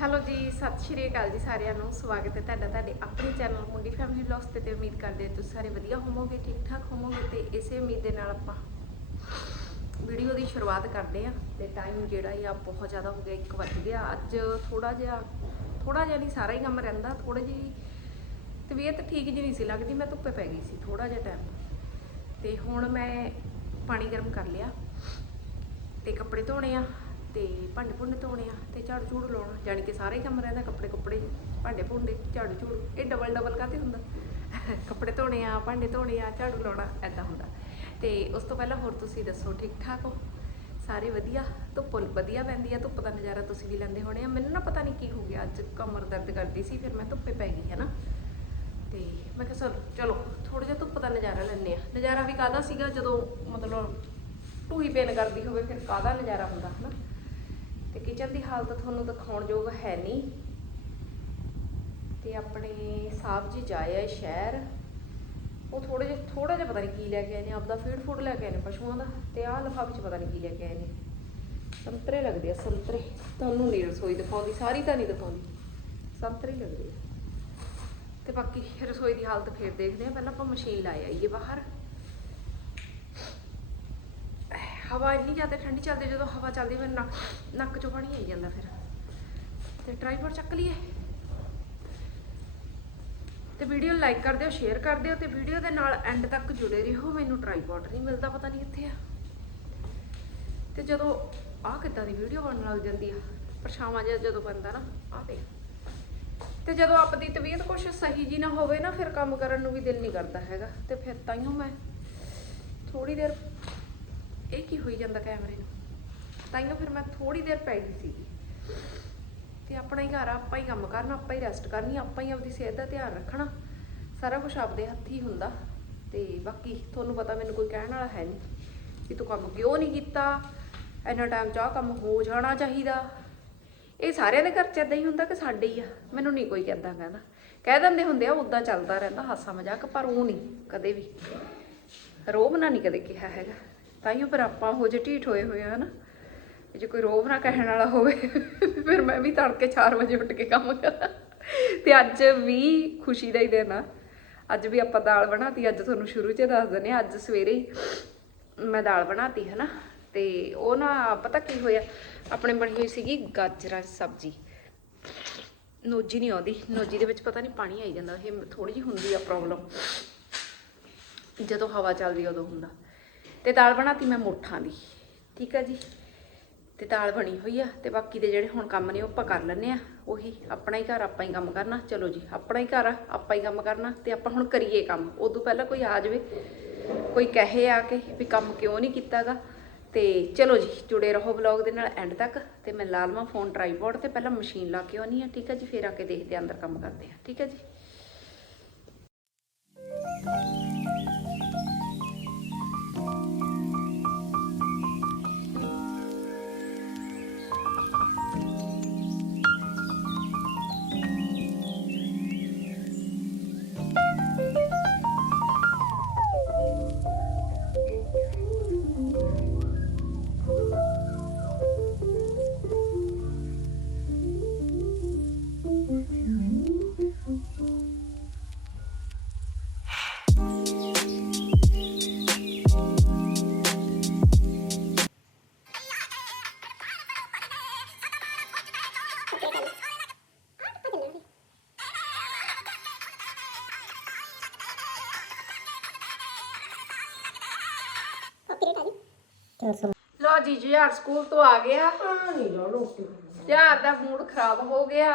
Hello ਜੀ, ਸਤਿ ਸ਼੍ਰੀ ਅਕਾਲ ਜੀ ਸਾਰਿਆਂ ਨੂੰ। ਸਵਾਗਤ ਹੈ ਤੁਹਾਡਾ ਤੁਹਾਡੇ ਆਪਣੇ ਚੈਨਲ ਮੁੰਡੀ ਫੈਮਿਲੀ ਵਲੌਗਸ ਤੇ ਤੇ ਉਮੀਦ ਕਰਦੇ ਹਾਂ ਤੁਸੀਂ ਸਾਰੇ ਵਧੀਆ ਹੋਵੋਗੇ ਠੀਕ ਠਾਕ ਹੋਵੋਗੇ ਤੇ ਇਸੇ ਉਮੀਦ ਦੇ ਨਾਲ ਆਪਾਂ ਵੀਡੀਓ ਦੀ ਸ਼ੁਰੂਆਤ ਕਰਦੇ ਆ ਤੇ ਟਾਈਮ ਜਿਹੜਾ ਇਹ ਆ, ਬਹੁਤ ਜ਼ਿਆਦਾ ਹੋ ਗਿਆ 1 ਵੱਜ ਗਿਆ। ਅੱਜ ਥੋੜਾ ਜਿਹਾ ਥੋੜਾ ਜਿਹਾ ਨਹੀਂ, ਸਾਰਾ ਹੀ ਕੰਮ ਰਹਿੰਦਾ। ਥੋੜੀ ਜਿਹੀ ਤਬੀਅਤ ਠੀਕ ਜਿਹੀ ਨਹੀਂ ਸੀ ਲੱਗਦੀ, ਮੈਂ ਧੁੱਪੇ ਪੈ ਗਈ ਸੀ ਥੋੜਾ ਜਿਹਾ ਟਾਈਮ ਤੇ ਹੁਣ ਮੈਂ ਪਾਣੀ ਗਰਮ ਕਰ ਲਿਆ ਤੇ ਕੱਪੜੇ ਧੋਣੇ ਆ। ਤੇ ਭਾਂਡੇ ਭੁੰਡੇ ਧੋਣੇ ਆ ਤੇ ਝਾੜੂ ਝੂੜੂ ਲਾਉਣਾ, ਜਾਣੀ ਕਿ ਸਾਰੇ ਹੀ ਕੰਮ ਰਹਿੰਦਾ ਕੱਪੜੇ ਕੁੱਪੜੇ, ਭਾਂਡੇ ਭੁੰਡੇ, ਝਾੜੂ ਝੂੜੂ, ਇਹ ਡਬਲ ਡਬਲ ਕਾਤੇ ਹੁੰਦਾ? ਕੱਪੜੇ ਧੋਣੇ ਆ, ਭਾਂਡੇ ਧੋਣੇ ਆ, ਝਾੜੂ ਲਾਉਣਾ ਐਦਾਂ ਹੁੰਦਾ। ਤੇ ਉਸ ਤੋਂ ਪਹਿਲਾਂ ਹੋਰ ਤੁਸੀਂ ਦੱਸੋ, ਠੀਕ ਠਾਕ ਹੋ? ਸਾਰੇ ਵਧੀਆ? ਧੁੱਪ ਵਧੀਆ ਪੈਂਦੀ ਆ? ਧੁੱਪ ਦਾ ਨਜ਼ਾਰਾ ਤੁਸੀਂ ਵੀ ਲੈਂਦੇ ਹੋਣੇ ਆ। ਮੈਨੂੰ ਨਾ ਪਤਾ ਨਹੀਂ ਕੀ ਹੋ ਗਿਆ, ਅੱਜ ਕਮਰ ਦਰਦ ਕਰਦੀ ਸੀ, ਫਿਰ ਮੈਂ ਧੁੱਪੇ ਪੈ ਗਈ ਹੈ ਨਾ ਤੇ ਮੈਂ ਕਿਹਾ ਚਲੋ ਚਲੋ ਥੋੜਾ ਜਿਹਾ ਧੁੱਪ ਦਾ ਨਜ਼ਾਰਾ ਲੈਂਦੇ ਆ। ਨਜ਼ਾਰਾ ਵੀ ਕਾਹਦਾ ਸੀਗਾ? ਜਦੋਂ ਮਤਲਬ ਟੂਈ ਪੇਨ ਕਰਦੀ ਹੋਵੇ, ਫਿਰ ਕਾਹਦਾ ਨਜ਼ਾਰਾ ਹੁੰਦਾ, ਹਨਾ? ਤੇ ਕਿਚਨ ਦੀ ਹਾਲਤ ਤੁਹਾਨੂੰ ਦਿਖਾਉਣ ਯੋਗ ਹੈ ਨਹੀਂ। ਤੇ ਆਪਣੇ ਸਾਹਿਬ ਜੀ ਜਾਏ ਆ ਸ਼ਹਿਰ। ਉਹ ਥੋੜੇ ਜਿਹਾ ਥੋੜਾ ਜਿਹਾ ਪਤਾ ਨਹੀਂ ਕੀ ਲੈ ਕੇ ਆਏ ਨੇ, ਆਪਦਾ ਫੀਡ ਫੂਡ ਲੈ ਕੇ ਆਏ ਨੇ ਪਸ਼ੂਆਂ ਦਾ, ਤੇ ਆਹ ਲਿਫਾਫੇ 'ਚ ਪਤਾ ਨਹੀਂ ਕੀ ਲੈ ਕੇ ਆਏ ਨੇ। ਸੰਤਰੇ ਲੱਗਦੇ ਆ, ਸੰਤਰੇ। ਤੁਹਾਨੂੰ ਨਹੀਂ ਰਸੋਈ ਦਿਖਾਉਂਦੀ, ਸਾਰੀ ਤਾਂ ਨਹੀਂ ਦਿਖਾਉਂਦੀ। ਸੰਤਰੇ ਲੱਗਦੇ ਆ। ਤੇ ਬਾਕੀ ਰਸੋਈ ਦੀ ਹਾਲਤ ਫੇਰ ਦੇਖਦੇ ਆ, ਪਹਿਲਾਂ ਆਪਾਂ ਮਸ਼ੀਨ ਲਾਏ ਆਈਏ ਬਾਹਰ। ਹਵਾ ਇੰਨੀ ਜ਼ਿਆਦਾ ਠੰਡੀ ਚੱਲਦੀ ਜਦੋਂ ਹਵਾ ਚੱਲਦੀ ਮੇਰੇ ਨੱਕ ਨੱਕ ਚੋਂ ਪਾਣੀ ਆਈ ਜਾਂਦਾ ਫਿਰ। ਤੇ ਟ੍ਰਾਈਪੋਡ ਚੱਕ ਲਈਏ। ਤੇ ਵੀਡੀਓ ਲਾਈਕ ਕਰ ਦਿਓ ਸ਼ੇਅਰ ਕਰ ਦਿਓ ਤੇ ਵੀਡੀਓ ਦੇ ਨਾਲ ਐਂਡ ਤੱਕ ਜੁੜੇ ਰਹੋ। ਮੈਨੂੰ ਟ੍ਰਾਈਪੋਡ ਨਹੀਂ ਮਿਲਦਾ, ਪਤਾ ਨਹੀਂ ਕਿੱਥੇ ਆ। ਤੇ ਜਦੋਂ ਆਹ ਕਿੱਦਾਂ ਦੀ ਵੀਡੀਓ ਬਣਨ ਲੱਗ ਜਾਂਦੀ ਆ? ਪਰਛਾਵਾਂ ਜਿਹਾ ਜਦੋਂ ਬੰਦਾ ਨਾ, ਆਹ ਦੇ ਤੇ ਜਦੋਂ ਆਪਦੀ ਤਬੀਅਤ ਕੁਛ ਸਹੀ ਜੀ ਨਾ ਹੋਵੇ ਨਾ, ਫਿਰ ਕੰਮ ਕਰਨ ਨੂੰ ਵੀ ਦਿਲ ਨਹੀਂ ਕਰਦਾ ਹੈਗਾ। ਤੇ ਫਿਰ ਤਾਈਓ ਮੈਂ ਥੋੜੀ ਦੇਰ ਇਹ ਕੀ ਹੋਈ ਜਾਂਦਾ ਕੈਮਰੇ ਨੂੰ? ਤਾਈਓ ਫਿਰ ਮੈਂ ਥੋੜੀ ਦੇਰ ਪੈ ਗਈ ਸੀਗੀ। ਤੇ ਆਪਣਾ ਹੀ ਘਰ ਆਪਾਂ ਹੀ ਕੰਮ ਕਰਨਾ, ਆਪਾਂ ਹੀ ਰੈਸਟ ਕਰਨੀ, ਆਪਾਂ ਹੀ ਆਪਦੀ ਸਿਹਤ ਦਾ ਧਿਆਨ ਰੱਖਣਾ। ਸਾਰਾ ਕੁਝ ਆਪਦੇ ਹੱਥ ਹੀ ਹੁੰਦਾ। ਤੇ ਬਾਕੀ ਤੁਹਾਨੂੰ ਪਤਾ ਮੈਨੂੰ ਕੋਈ ਕਹਿਣ ਵਾਲਾ ਹੈ ਨਹੀਂ ਕਿ ਤੂੰ ਕੰਮ ਕਿਉਂ ਨਹੀਂ ਕੀਤਾ? ਇੰਨਾ ਟਾਈਮ ਚਾਹ ਕੰਮ ਹੋ ਜਾਣਾ ਚਾਹੀਦਾ। ਇਹ ਸਾਰਿਆਂ ਦੇ ਘਰ ਚ ਇਦਾਂ ਹੀ ਹੁੰਦਾ ਕਿ ਸਾਡੇ ਹੀ ਆ? ਮੈਨੂੰ ਨਹੀਂ ਕੋਈ ਕਹਿੰਦਾ ਕਹਿੰਦਾ ਕਹਿ ਦਿੰਦੇ ਹੁੰਦੇ ਆ ਉਦਾਂ ਚੱਲਦਾ ਰਹਿੰਦਾ ਹਾਸਾ ਮਜ਼ਾਕ, ਪਰ ਉਹ ਨਹੀਂ, ਕਦੇ ਵੀ। ਰੋਬ ਨਾ ਨਹੀਂ ਕਦੇ ਕਿਹਾ ਹੈਗਾ। ਤਾਂ ਹੀ ਪਰ ਆਪਾਂ ਹੋ ਜੇ ਢੀਠ ਹੋਏ ਹੋਏ ਆ ਨਾ ਜੇ ਕੋਈ ਰੋਬ ਨਾ ਕਹਿਣ ਵਾਲਾ ਹੋਵੇ, ਫਿਰ ਮੈਂ ਵੀ ਤੜਕੇ 4 ਵਜੇ ਉੱਠ ਕੇ ਕੰਮ ਕਰਾਂ। ਤੇ ਅੱਜ ਵੀ ਖੁਸ਼ੀ ਦਾ ਹੀ ਦਿਨ ਆ। ਅੱਜ ਵੀ ਆਪਾਂ ਦਾਲ ਬਣਾਤੀ, ਅੱਜ ਤੁਹਾਨੂੰ ਸ਼ੁਰੂ 'ਚ ਦੱਸ ਦਿੰਦੇ ਆ, ਅੱਜ ਸਵੇਰੇ ਹੀ ਮੈਂ ਦਾਲ ਬਣਾਤੀ ਹੈ ਨਾ ਤੇ ਉਹ ਨਾ, ਪਤਾ ਕੀ ਹੋਇਆ? ਆਪਣੇ ਬਣੀ ਹੋਈ ਸੀਗੀ ਗਾਜਰਾਂ ਦੀ ਸਬਜ਼ੀ। ਨੋਜੀ ਨਹੀਂ ਆਉਂਦੀ। ਨੋਜੀ ਦੇ ਵਿੱਚ ਪਤਾ ਨਹੀਂ ਪਾਣੀ ਆਈ ਜਾਂਦਾ। ਇਹ ਥੋੜੀ ਜਿਹੀ ਹੁੰਦੀ ਆ ਪ੍ਰੋਬਲਮ ਜਦੋਂ ਹਵਾ ਚੱਲਦੀ ਉਦੋਂ ਹੁੰਦਾ। ਤੇ ਦਾਲ ਬਣਾਤੀ ਮੈਂ ਮੋਠਾਂ ਦੀ, ਠੀਕ ਆ ਜੀ? ਤੇ ਦਾਲ ਬਣੀ ਹੋਈ ਆ ਤੇ ਬਾਕੀ ਦੇ ਜਿਹੜੇ ਹੁਣ ਕੰਮ ਨੇ ਉਹ ਆਪਾਂ ਕਰ ਲੈਨੇ ਆ। ਉਹੀ ਆਪਣਾ ਹੀ ਘਰ, ਆਪਾਂ ਹੀ ਕੰਮ ਕਰਨਾ। ਚਲੋ ਜੀ, ਆਪਣਾ ਹੀ ਘਰ ਆ, ਆਪਾਂ ਹੀ ਕੰਮ ਕਰਨਾ ਤੇ ਆਪਾਂ ਹੁਣ ਕਰੀਏ ਕੰਮ। ਉਦੋਂ ਪਹਿਲਾਂ ਕੋਈ ਆ ਜਾਵੇ, ਕੋਈ ਕਹੇ ਆ ਕੇ ਵੀ ਕੰਮ ਕਿਉਂ ਨਹੀਂ ਕੀਤਾਗਾ। ਤੇ ਚਲੋ ਜੀ, ਜੁੜੇ ਰਹੋ ਵਲੌਗ ਦੇ ਨਾਲ ਐਂਡ ਤੱਕ ਤੇ ਮੈਂ ਲਾਲਮਾ ਫੋਨ ਟਰਾਈਪੋਡ ਤੇ ਪਹਿਲਾਂ ਮਸ਼ੀਨ ਲਾ ਕੇ ਆਉਣੀ ਆ, ਠੀਕ ਆ ਜੀ? ਫੇਰ ਆ ਕੇ ਦੇਖਦੇ ਅੰਦਰ ਕੰਮ ਕਰਦੇ ਆ, ਠੀਕ ਆ ਜੀ? ਲੋ ਜੀ ਜੁਝਾਰ ਸਕੂਲ ਤੋਂ ਆ ਗਿਆ ਜੁਝਾਰ ਦਾ ਮੂਡ ਖਰਾਬ ਹੋ ਗਿਆ।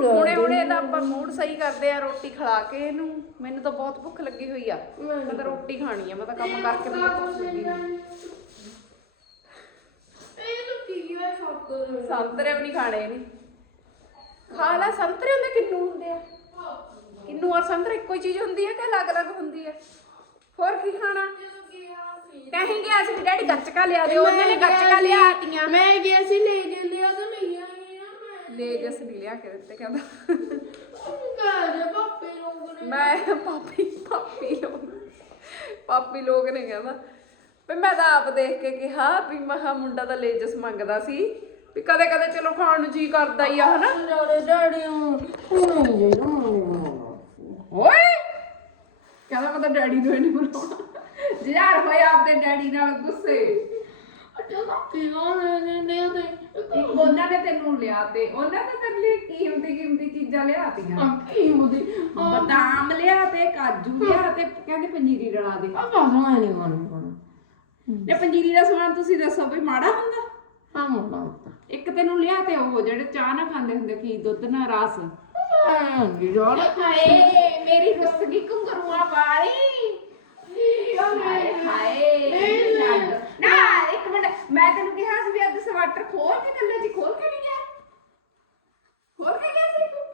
ਹੁਣੇ ਹੁਣੇ ਦਾ ਆਪਾਂ ਮੂਡ ਸਹੀ ਕਰਦੇ ਆ ਰੋਟੀ ਖਿਲਾ ਕੇ ਇਹਨੂੰ। ਮੈਨੂੰ ਤਾਂ ਬਹੁਤ ਭੁੱਖ ਲੱਗੀ ਹੋਈ ਆ। ਮੈਂ ਤਾਂ ਰੋਟੀ ਖਾਣੀ ਆ, ਮੈਂ ਤਾਂ ਕੰਮ ਕਰਕੇ ਮੈਨੂੰ ਭੁੱਖ ਲੱਗੀ ਸੰਤਰੇ ਵੀ ਨਹੀਂ ਖਾਣੇ ਨਹੀਂ ਖਾ ਲੈ, ਸੰਤਰੇ ਹੁੰਦੇ ਕਿੰਨੂ ਹੁੰਦੇ ਆ? ਕਿੰਨੂ ਔਰ ਸੰਤਰੇ ਇੱਕੋ ਹੀ ਚੀਜ਼ ਹੁੰਦੀ ਹੈ ਕਿ ਅਲੱਗ-ਅਲੱਗ ਹੁੰਦੀ ਹੈ ਹੋਰ ਕੀ ਖਾਣਾ? ਕਹੀਂ ਗਿਆ ਸੀ ਵੀ ਡੈਡੀ ਗੱਚਕਾ ਲਿਆ ਦੇ ਉਹਨਾਂ ਨੇ ਗੱਚਕਾ ਲਿਆਤੀਆਂ। ਮੈਂ ਗਿਆ ਸੀ ਲੈ ਕੇ ਲਿਆ ਤਾਂ ਨਹੀਂ ਆਈ ਨਾ ਮੈਂ ਲੈ ਜਸ ਨਹੀਂ ਲਿਆ ਕੇ ਦਿੱਤੇ ਕਹਿੰਦਾ। ਘਰ ਦੇ ਪਾਪੇ ਲੋਕ ਨੇ। ਮੈਂ ਪਾਪੀ ਪਾਪੀ ਲੋਕ ਪਾਪੀ ਲੋਕ ਨੇ ਕਹਿੰਦਾ। ਵੀ ਮੈਂ ਤਾਂ ਆਪ ਦੇਖ ਕੇ ਕਿਹਾ ਵੀ ਮਹਾ ਮੁੰਡਾ ਤਾਂ ਲੇਜਸ ਮੰਗਦਾ ਸੀ ਵੀ ਕਦੇ ਕਦੇ ਚਲੋ ਖਾਣ ਨੂੰ ਜੀ ਕਰਦਾ ਹੀ ਆ ਹਨਾ? ਓਏ! ਕਹਿੰਦਾ ਮੈਂ ਤਾਂ ਡੈਡੀ ਨੂੰ ਹੀ ਨਹੀਂ ਬੁਲਾਉਣਾ। ਜਿਆਰ ਹੋਇਆ ਆਪਦੇ ਡੈਡੀ ਨਾਲ ਗੁੱਸੇ। ਅੱਛਾ ਨੇ ਦੇ ਦੇ ਇੱਕ ਉਹਨਾਂ ਨੇ ਤੈਨੂੰ ਲਿਆ ਤੇ ਉਹਨਾਂ ਨੇ ਤੇਰੇ ਲਈ ਕੀਮਤੀ ਕੀਮਤੀ ਚੀਜ਼ਾਂ ਲਿਆਤੀਆਂ? ਕਾਪੀ ਉਹਦੀ ਬਦਾਮ ਲਿਆ ਤੇ ਕਾਜੂ ਲਿਆ ਤੇ ਕਹਿੰਦੇ ਪੰਜੀਰੀ ਰਲਾ ਦੇ। ਆ ਬਾਸਾਂ ਨਹੀਂ ਮਨ ਕੋਣ ਨੇ ਪੰਜੀਰੀ ਦਾ ਸਮਾਨ ਤੁਸੀਂ ਦੱਸੋ ਵੀ ਮਾੜਾ ਹੁੰਦਾ? ਹਾਂ ਇੱਕ ਤੈਨੂੰ ਲਿਆ ਤੇ ਉਹ ਜਿਹੜੇ ਚਾਹ ਨਾ ਖਾਂਦੇ ਹੁੰਦੇ ਕੀ ਦੁੱਧ ਨਾਲ ਰਸ। ਹਾਂ ਹਾਏ ਮੇਰੀ ਰੁਸਗੀ ਘੁੰਗਰੂਆਂ ਵਾਲੀ ਹਾਏ ਹਾਏ ਨਾ ਇੱਕ ਮਿੰਟ ਮੈਂ ਤੈਨੂੰ ਕਿਹਾ ਸੀ ਵੀ ਅੱਜ ਸਵਾਟਰ ਖੋਲ ਕੇ ਥੱਲੇ ਜੀ। ਖੋਲ ਕੇ ਨਹੀਂ ਗਿਆ ਖੋਲ ਕੇ ਗਿਆ ਸੀ ਤੂੰ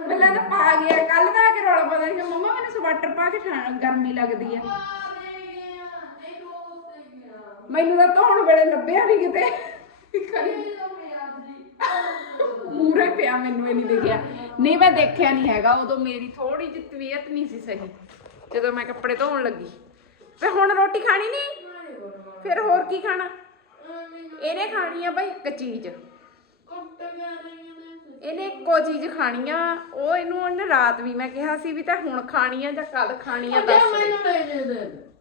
ਪਹਿਲਾਂ ਤਾਂ ਪਾ ਗਿਆ ਕੱਲ ਦਾ ਆ ਕੇ ਰੌਲਾ ਪਾ ਕਿ ਮੰਮਾ ਮੈਨੂੰ ਸਵਾਟਰ ਪਾ ਕੇ ਠੰਡ ਗਰਮੀ ਲੱਗਦੀ ਆ ਮੈਨੂੰ ਤਾਂ ਧੋਣ ਵੇਲੇ ਲੱਭਿਆ ਨਹੀਂ ਕਿਤੇ ਕਰੀ ਮੂਰੇ ਪਿਆ ਮੈਨੂੰ ਇਹ ਨਹੀਂ ਦਿਖਿਆ। ਨਹੀਂ ਮੈਂ ਦੇਖਿਆ ਨਹੀਂ ਹੈਗਾ। ਉਦੋਂ ਮੇਰੀ ਥੋੜੀ ਜਿਹੀ ਤਬੀਅਤ ਨਹੀਂ ਸੀ ਸਹੀ। ਜਦੋਂ ਮੈਂ ਕੱਪੜੇ ਧੋਣ ਲੱਗੀ। ਤੇ ਹੁਣ ਰੋਟੀ ਖਾਣੀ ਨਹੀਂ? ਫਿਰ ਹੋਰ ਕੀ ਖਾਣਾ? ਇਹਨੇ ਖਾਣੀ ਆ ਭਾਈ ਇੱਕ ਚੀਜ਼। ਇਹਨੇ ਇੱਕੋ ਚੀਜ਼ ਖਾਣੀ ਆ। ਉਹ ਇਹਨੂੰ ਉਹਨੇ ਰਾਤ ਵੀ ਮੈਂ ਕਿਹਾ ਸੀ ਵੀ ਤਾਂ ਹੁਣ ਖਾਣੀ ਆ ਜਾਂ ਕੱਲ ਖਾਣੀ ਆ ਦੱਸ ਦੇ।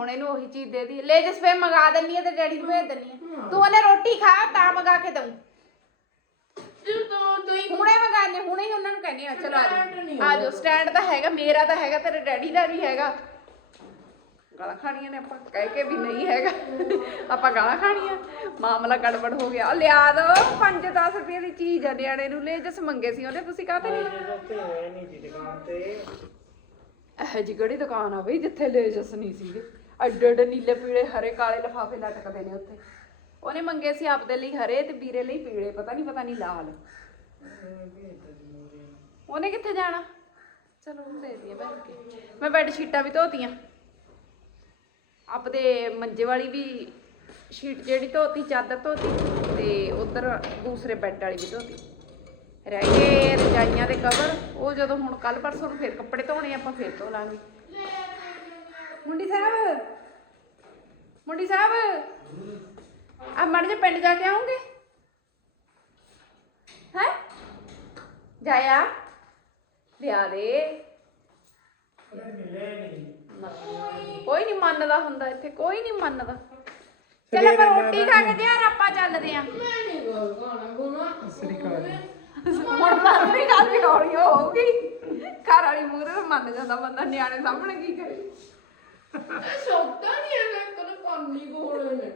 ਹੁਣ ਇਹਨੂੰ ਉਹੀ ਚੀਜ਼ ਦੇ ਦੀ। ਲੈ ਜਸ ਫੇ ਮੰਗਾ ਦਿੰਨੀ ਆ ਤੇ ਡੈਡੀ ਨੂੰ ਭੇਜ ਦਿੰਨੀ ਆ। ਤੂੰ ਉਹਨੇ ਰੋਟੀ ਖਾ ਤਾਂ ਮੰਗਾ ਕੇ ਦਊਂ। ਹੁਣੇ ਮੰਗਾਣੇ ਹੁਣੇ ਹੀ ਉਹਨਾਂ ਨੂੰ ਕਹਿੰਦੇ ਆ ਚਲੋ ਆ ਜਾਓ। ਆ ਜਾਓ ਸਟੈਂਡ ਤਾਂ ਹੈਗਾ ਮੇਰਾ ਤਾਂ ਹੈਗਾ ਤੇਰੇ ਡੈਡੀ ਦਾ ਵੀ ਹੈਗਾ। ਗਾਲਾਂ ਖਾਣੀਆਂ ਨੇ ਆਪਾਂ ਕਹਿ ਕੇ ਵੀ ਨਹੀਂ ਹੈਗਾ। ਆਪਾਂ ਗਾਲਾਂ ਖਾਣੀਆਂ। ਮਾਮਲਾ ਗੜਬੜ ਹੋ ਗਿਆ। ਲਿਆ ਦੋ 5-10 ਰੁਪਏ ਦੀ ਚੀਜ਼ ਆ ਨਿਆਣੇ ਨੂੰ। ਲੈ ਜਸ ਮੰਗੇ ਸੀ ਉਹਨੇ ਤੁਸੀਂ ਕਾਹਤੇ ਨਹੀਂ ਇਹ ਜੀ ਕਿਹੜੀ ਦੁਕਾਨ ਆ ਬਈ ਜਿੱਥੇ ਲੇਜਸ ਨਹੀਂ ਸੀਗੇ। ਐਡੇ ਐਡੇ ਨੀਲੇ ਪੀਲੇ ਹਰੇ ਕਾਲੇ ਲਫਾਫੇ ਲਟਕਦੇ ਨੇ ਉੱਥੇ। ਉਹਨੇ ਮੰਗੇ ਸੀ ਆਪਦੇ ਲਈ ਹਰੇ ਤੇ ਵੀਰੇ ਲਈ ਪੀਲੇ, ਪਤਾ ਨਹੀਂ ਪਤਾ ਨਹੀਂ ਲਾਲ। ਉਹਨੇ ਕਿੱਥੇ ਜਾਣਾ? ਚਲੋ ਉਹਨੂੰ ਦੇ ਦਈਏ ਭੈਣ ਕੇ। ਮੈਂ ਬੈੱਡ ਸ਼ੀਟਾਂ ਵੀ ਧੋਤੀਆਂ। ਆਪਦੇ ਮੰਜੇ ਵਾਲੀ ਵੀ ਸ਼ੀਟ ਜਿਹੜੀ ਧੋਤੀ, ਚਾਦਰ ਧੋਤੀ ਤੇ ਉਧਰ ਦੂਸਰੇ ਬੈੱਡ ਵਾਲੀ ਵੀ ਧੋਤੀ। ਰਹਿ ਗਏ ਰਜਾਈਆਂ ਦੇ ਕਵਰ ਉਹ ਜਦੋਂ ਹੁਣ ਕੱਲ ਪਰਸੋਂ ਨੂੰ ਫੇਰ ਕੱਪੜੇ ਧੋਣੇ, ਆਪਾਂ ਫੇਰ ਧੋ ਲਾਂਗੇ। ਮੁੰਡੀ ਸਾਹਿਬ। ਮੁੰਡੀ ਸਾਹਿਬ। ਆ ਮੜ ਜੇ ਪਿੰਡ ਜਾ ਕੇ ਆਉਂਗੇ ਹੈ? ਜਾਇਆ। ਲਿਆ ਦੇ। ਕੋਈ ਨਹੀਂ ਮੰਨਦਾ ਹੁੰਦਾ ਇੱਥੇ ਕੋਈ ਨਹੀਂ ਮੰਨਦਾ। ਚੱਲ ਆਪਾਂ ਰੋਟੀ ਖਾ ਕੇ ਯਾਰ ਆਪਾਂ ਚੱਲਦੇ ਆਂ। ਮੈਂ ਨਹੀਂ ਗਾਣਾ ਗਾਣਾ ਹੁਣ ਵੀ ਗੱਲ ਵੀ ਹੌਲੀ ਹੋਊਗੀ ਘਰ ਵਾਲੀ ਮੂਹਰੇ ਮੰਨ ਜਾਂਦਾ ਬੰਦਾ ਨਿਆਣੇ ਸਾਹਮਣੇ ਕੀ ਕਰੇ। ਕਰ ਕਰਨੀ ਕੋਲੇ ਨੇ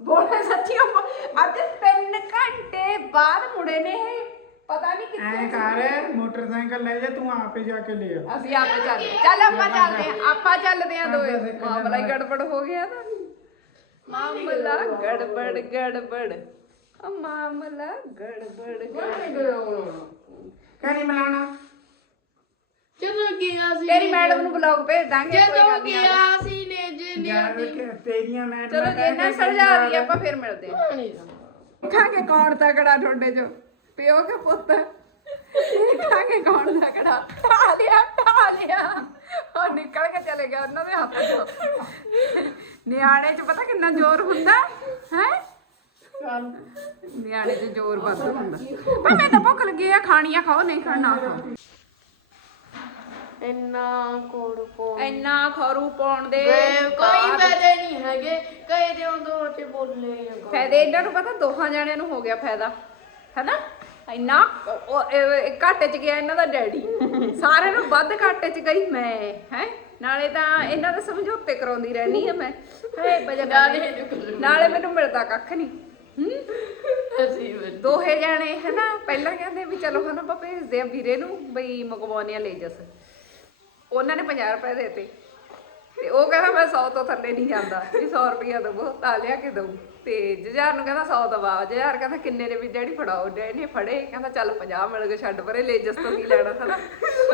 ਬੋਲੇ ਸੱਚੀ ਉਹ ਅੱਜ 3 ਘੰਟੇ ਬਾਅਦ ਮੁੜੇ ਨੇ ਇਹ। ਪਤਾ ਨਹੀਂ ਐ ਕਿੱਥੇ ਕਰ ਮੋਟਰਸਾਈਕਲ ਲੈ ਜਾ ਤੂੰ ਆਪੇ ਜਾ ਕੇ ਲੈ ਆ ਅਸੀਂ ਆਪੇ ਚੱਲਦੇ ਚੱਲ ਆਪਾਂ ਚੱਲਦੇ ਆਂ ਆਪਾਂ ਚੱਲਦੇ ਆਂ ਦੋਏ ਆਪਾਂ ਸਿੱਖ ਮਾਮਲਾ ਹੀ ਗੜਬੜ ਹੋ ਗਿਆ ਤਾਂ ਮਾਮਲਾ ਗੜਬੜ ਗੜਬੜ। ਆ ਮਾਮਲਾ ਗੜਬੜ ਗੜਬੜ। ਨਹੀਂ ਗਾਣਾ ਕਰੀ ਮਲਾਣਾ। ਜਦੋਂ ਗਿਆ ਸੀ ਤੇਰੀ ਮੈਡਮ ਨੂੰ ਬਲੌਗ ਭੇਜ ਦਾਂਗੇ ਜਦੋਂ ਗਿਆ ਸੀ ਨੇ ਜੇ ਯਾਰ ਕਿ ਤੇਰੀਆਂ ਮੈਂ ਚਲੋ ਜੇ ਨਾ ਸਮਝਾ ਰਹੀ ਆਪਾਂ ਫਿਰ ਮਿਲਦੇ ਆਂ ਨਹੀਂ ਦੇਖਾਂਗੇ ਕੌਣ ਤਕੜਾ ਤੁਹਾਡੇ ਚੋਂ? ਪਿਓ ਕੇ ਪੁੱਤ? ਦੇਖਾਂਗੇ ਕੌਣ ਤਕੜਾ ਢਾ ਲਿਆ ਢਾ ਲਿਆ। ਉਹ ਨਿਕਲ ਕੇ ਚਲੇ ਗਿਆ ਉਹਨਾਂ ਦੇ ਹੱਥ ਚੋਂ। ਨਿਆਣੇ 'ਚ ਪਤਾ ਕਿੰਨਾ ਜ਼ੋਰ ਹੁੰਦਾ ਹੈ? ਨਿਆਣੇ 'ਚ ਜ਼ੋਰ ਵੱਧ ਹੁੰਦਾ। ਪਰ ਮੈਂ ਤਾਂ ਭੁੱਖ ਲੱਗੀ ਆ ਖਾਣੀਆਂ ਖਾਓ ਨਹੀਂ ਖਾਣਾ। ਖਾਓ ਇੰਨਾ ਕੋੜ ਕੋੜ ਇੰਨਾ ਖਰੂ ਪਾਉਣ ਦੇ। ਕੋਈ ਬਾਅਦ- ਫਾਇਦੇ ਨਹੀਂ ਹੈਗੇ। ਕਈ ਦੋ ਤੇ ਬੋਲੇ ਫਾਇਦੇ ਇਹਨਾਂ ਨੂੰ ਪਤਾ ਦੋਹਾਂ ਜਣਿਆਂ ਨੂੰ ਹੋ ਗਿਆ ਫਾਇਦਾ। ਹੈਨਾ? ਇੰਨਾ ਉਹ- ਉਹ- ਇਹ- ਇਹ ਘਾਟੇ ਚ ਗਿਆ ਇਹਨਾਂ ਦਾ ਡੈਡੀ। ਸਾਰਿਆਂ ਨੂੰ ਵੱਧ ਘਾਟੇ ਚ ਗਈ ਮੈਂ ਹੈ? ਨਾਲੇ ਤਾਂ ਇਹਨਾਂ ਦੇ ਸਮਝੌਤੇ ਕਰਾਉਂਦੀ ਰਹਿਣੀ ਆ ਮੈਂ। ਹੇ ਬਜਨ ਨਾਲੇ ਮੈਨੂੰ ਮਿਲਦਾ ਕੱਖ ਨਹੀਂ। ਹੂੰ? ਅਸੀਂ ਵੀ। ਦੋਹੇ ਜਾਣੇ ਹਨਾ? ਪਹਿਲਾਂ ਕਹਿੰਦੇ ਵੀ ਚਲੋ ਹਨਾ ਆਪਾਂ ਭੇਜਦੇ ਆ ਵੀਰੇ ਨੂੰ ਬਈ ਮੰਗਵਾਉਣੇ ਆ ਲੈ ਜਸ। ਉਹਨਾਂ ਨੇ 50 ਰੁਪਏ ਦੇਤੇ। ਤੇ ਉਹ ਕਹਿੰਦਾ ਮੈਂ 100 ਤੋਂ ਥੱਲੇ ਨਹੀਂ ਜਾਂਦਾ, ਵੀ 100 ਰੁਪਇਆ ਦਵੋ, ਤਾਂ ਲਿਆ ਕੇ ਦਊ। ਤੇ ਜਜਾਰ ਨੂੰ ਕਹਿੰਦਾ 100 ਦਵਾ। ਜਜਾਰ ਕਹਿੰਦਾ ਕਿੰਨੇ ਦੇ ਵੀ ਡੈਡੀ ਫੜਾਓ ਡੈਡੀ ਨੇ ਫੜੇ, ਕਹਿੰਦਾ ਚੱਲ 50 ਮਿਲ ਗਏ, ਛੱਡ ਪਰੇ, ਲੈ ਜਸ ਤੋਂ ਕੀ ਲੈਣਾ ਹਨਾ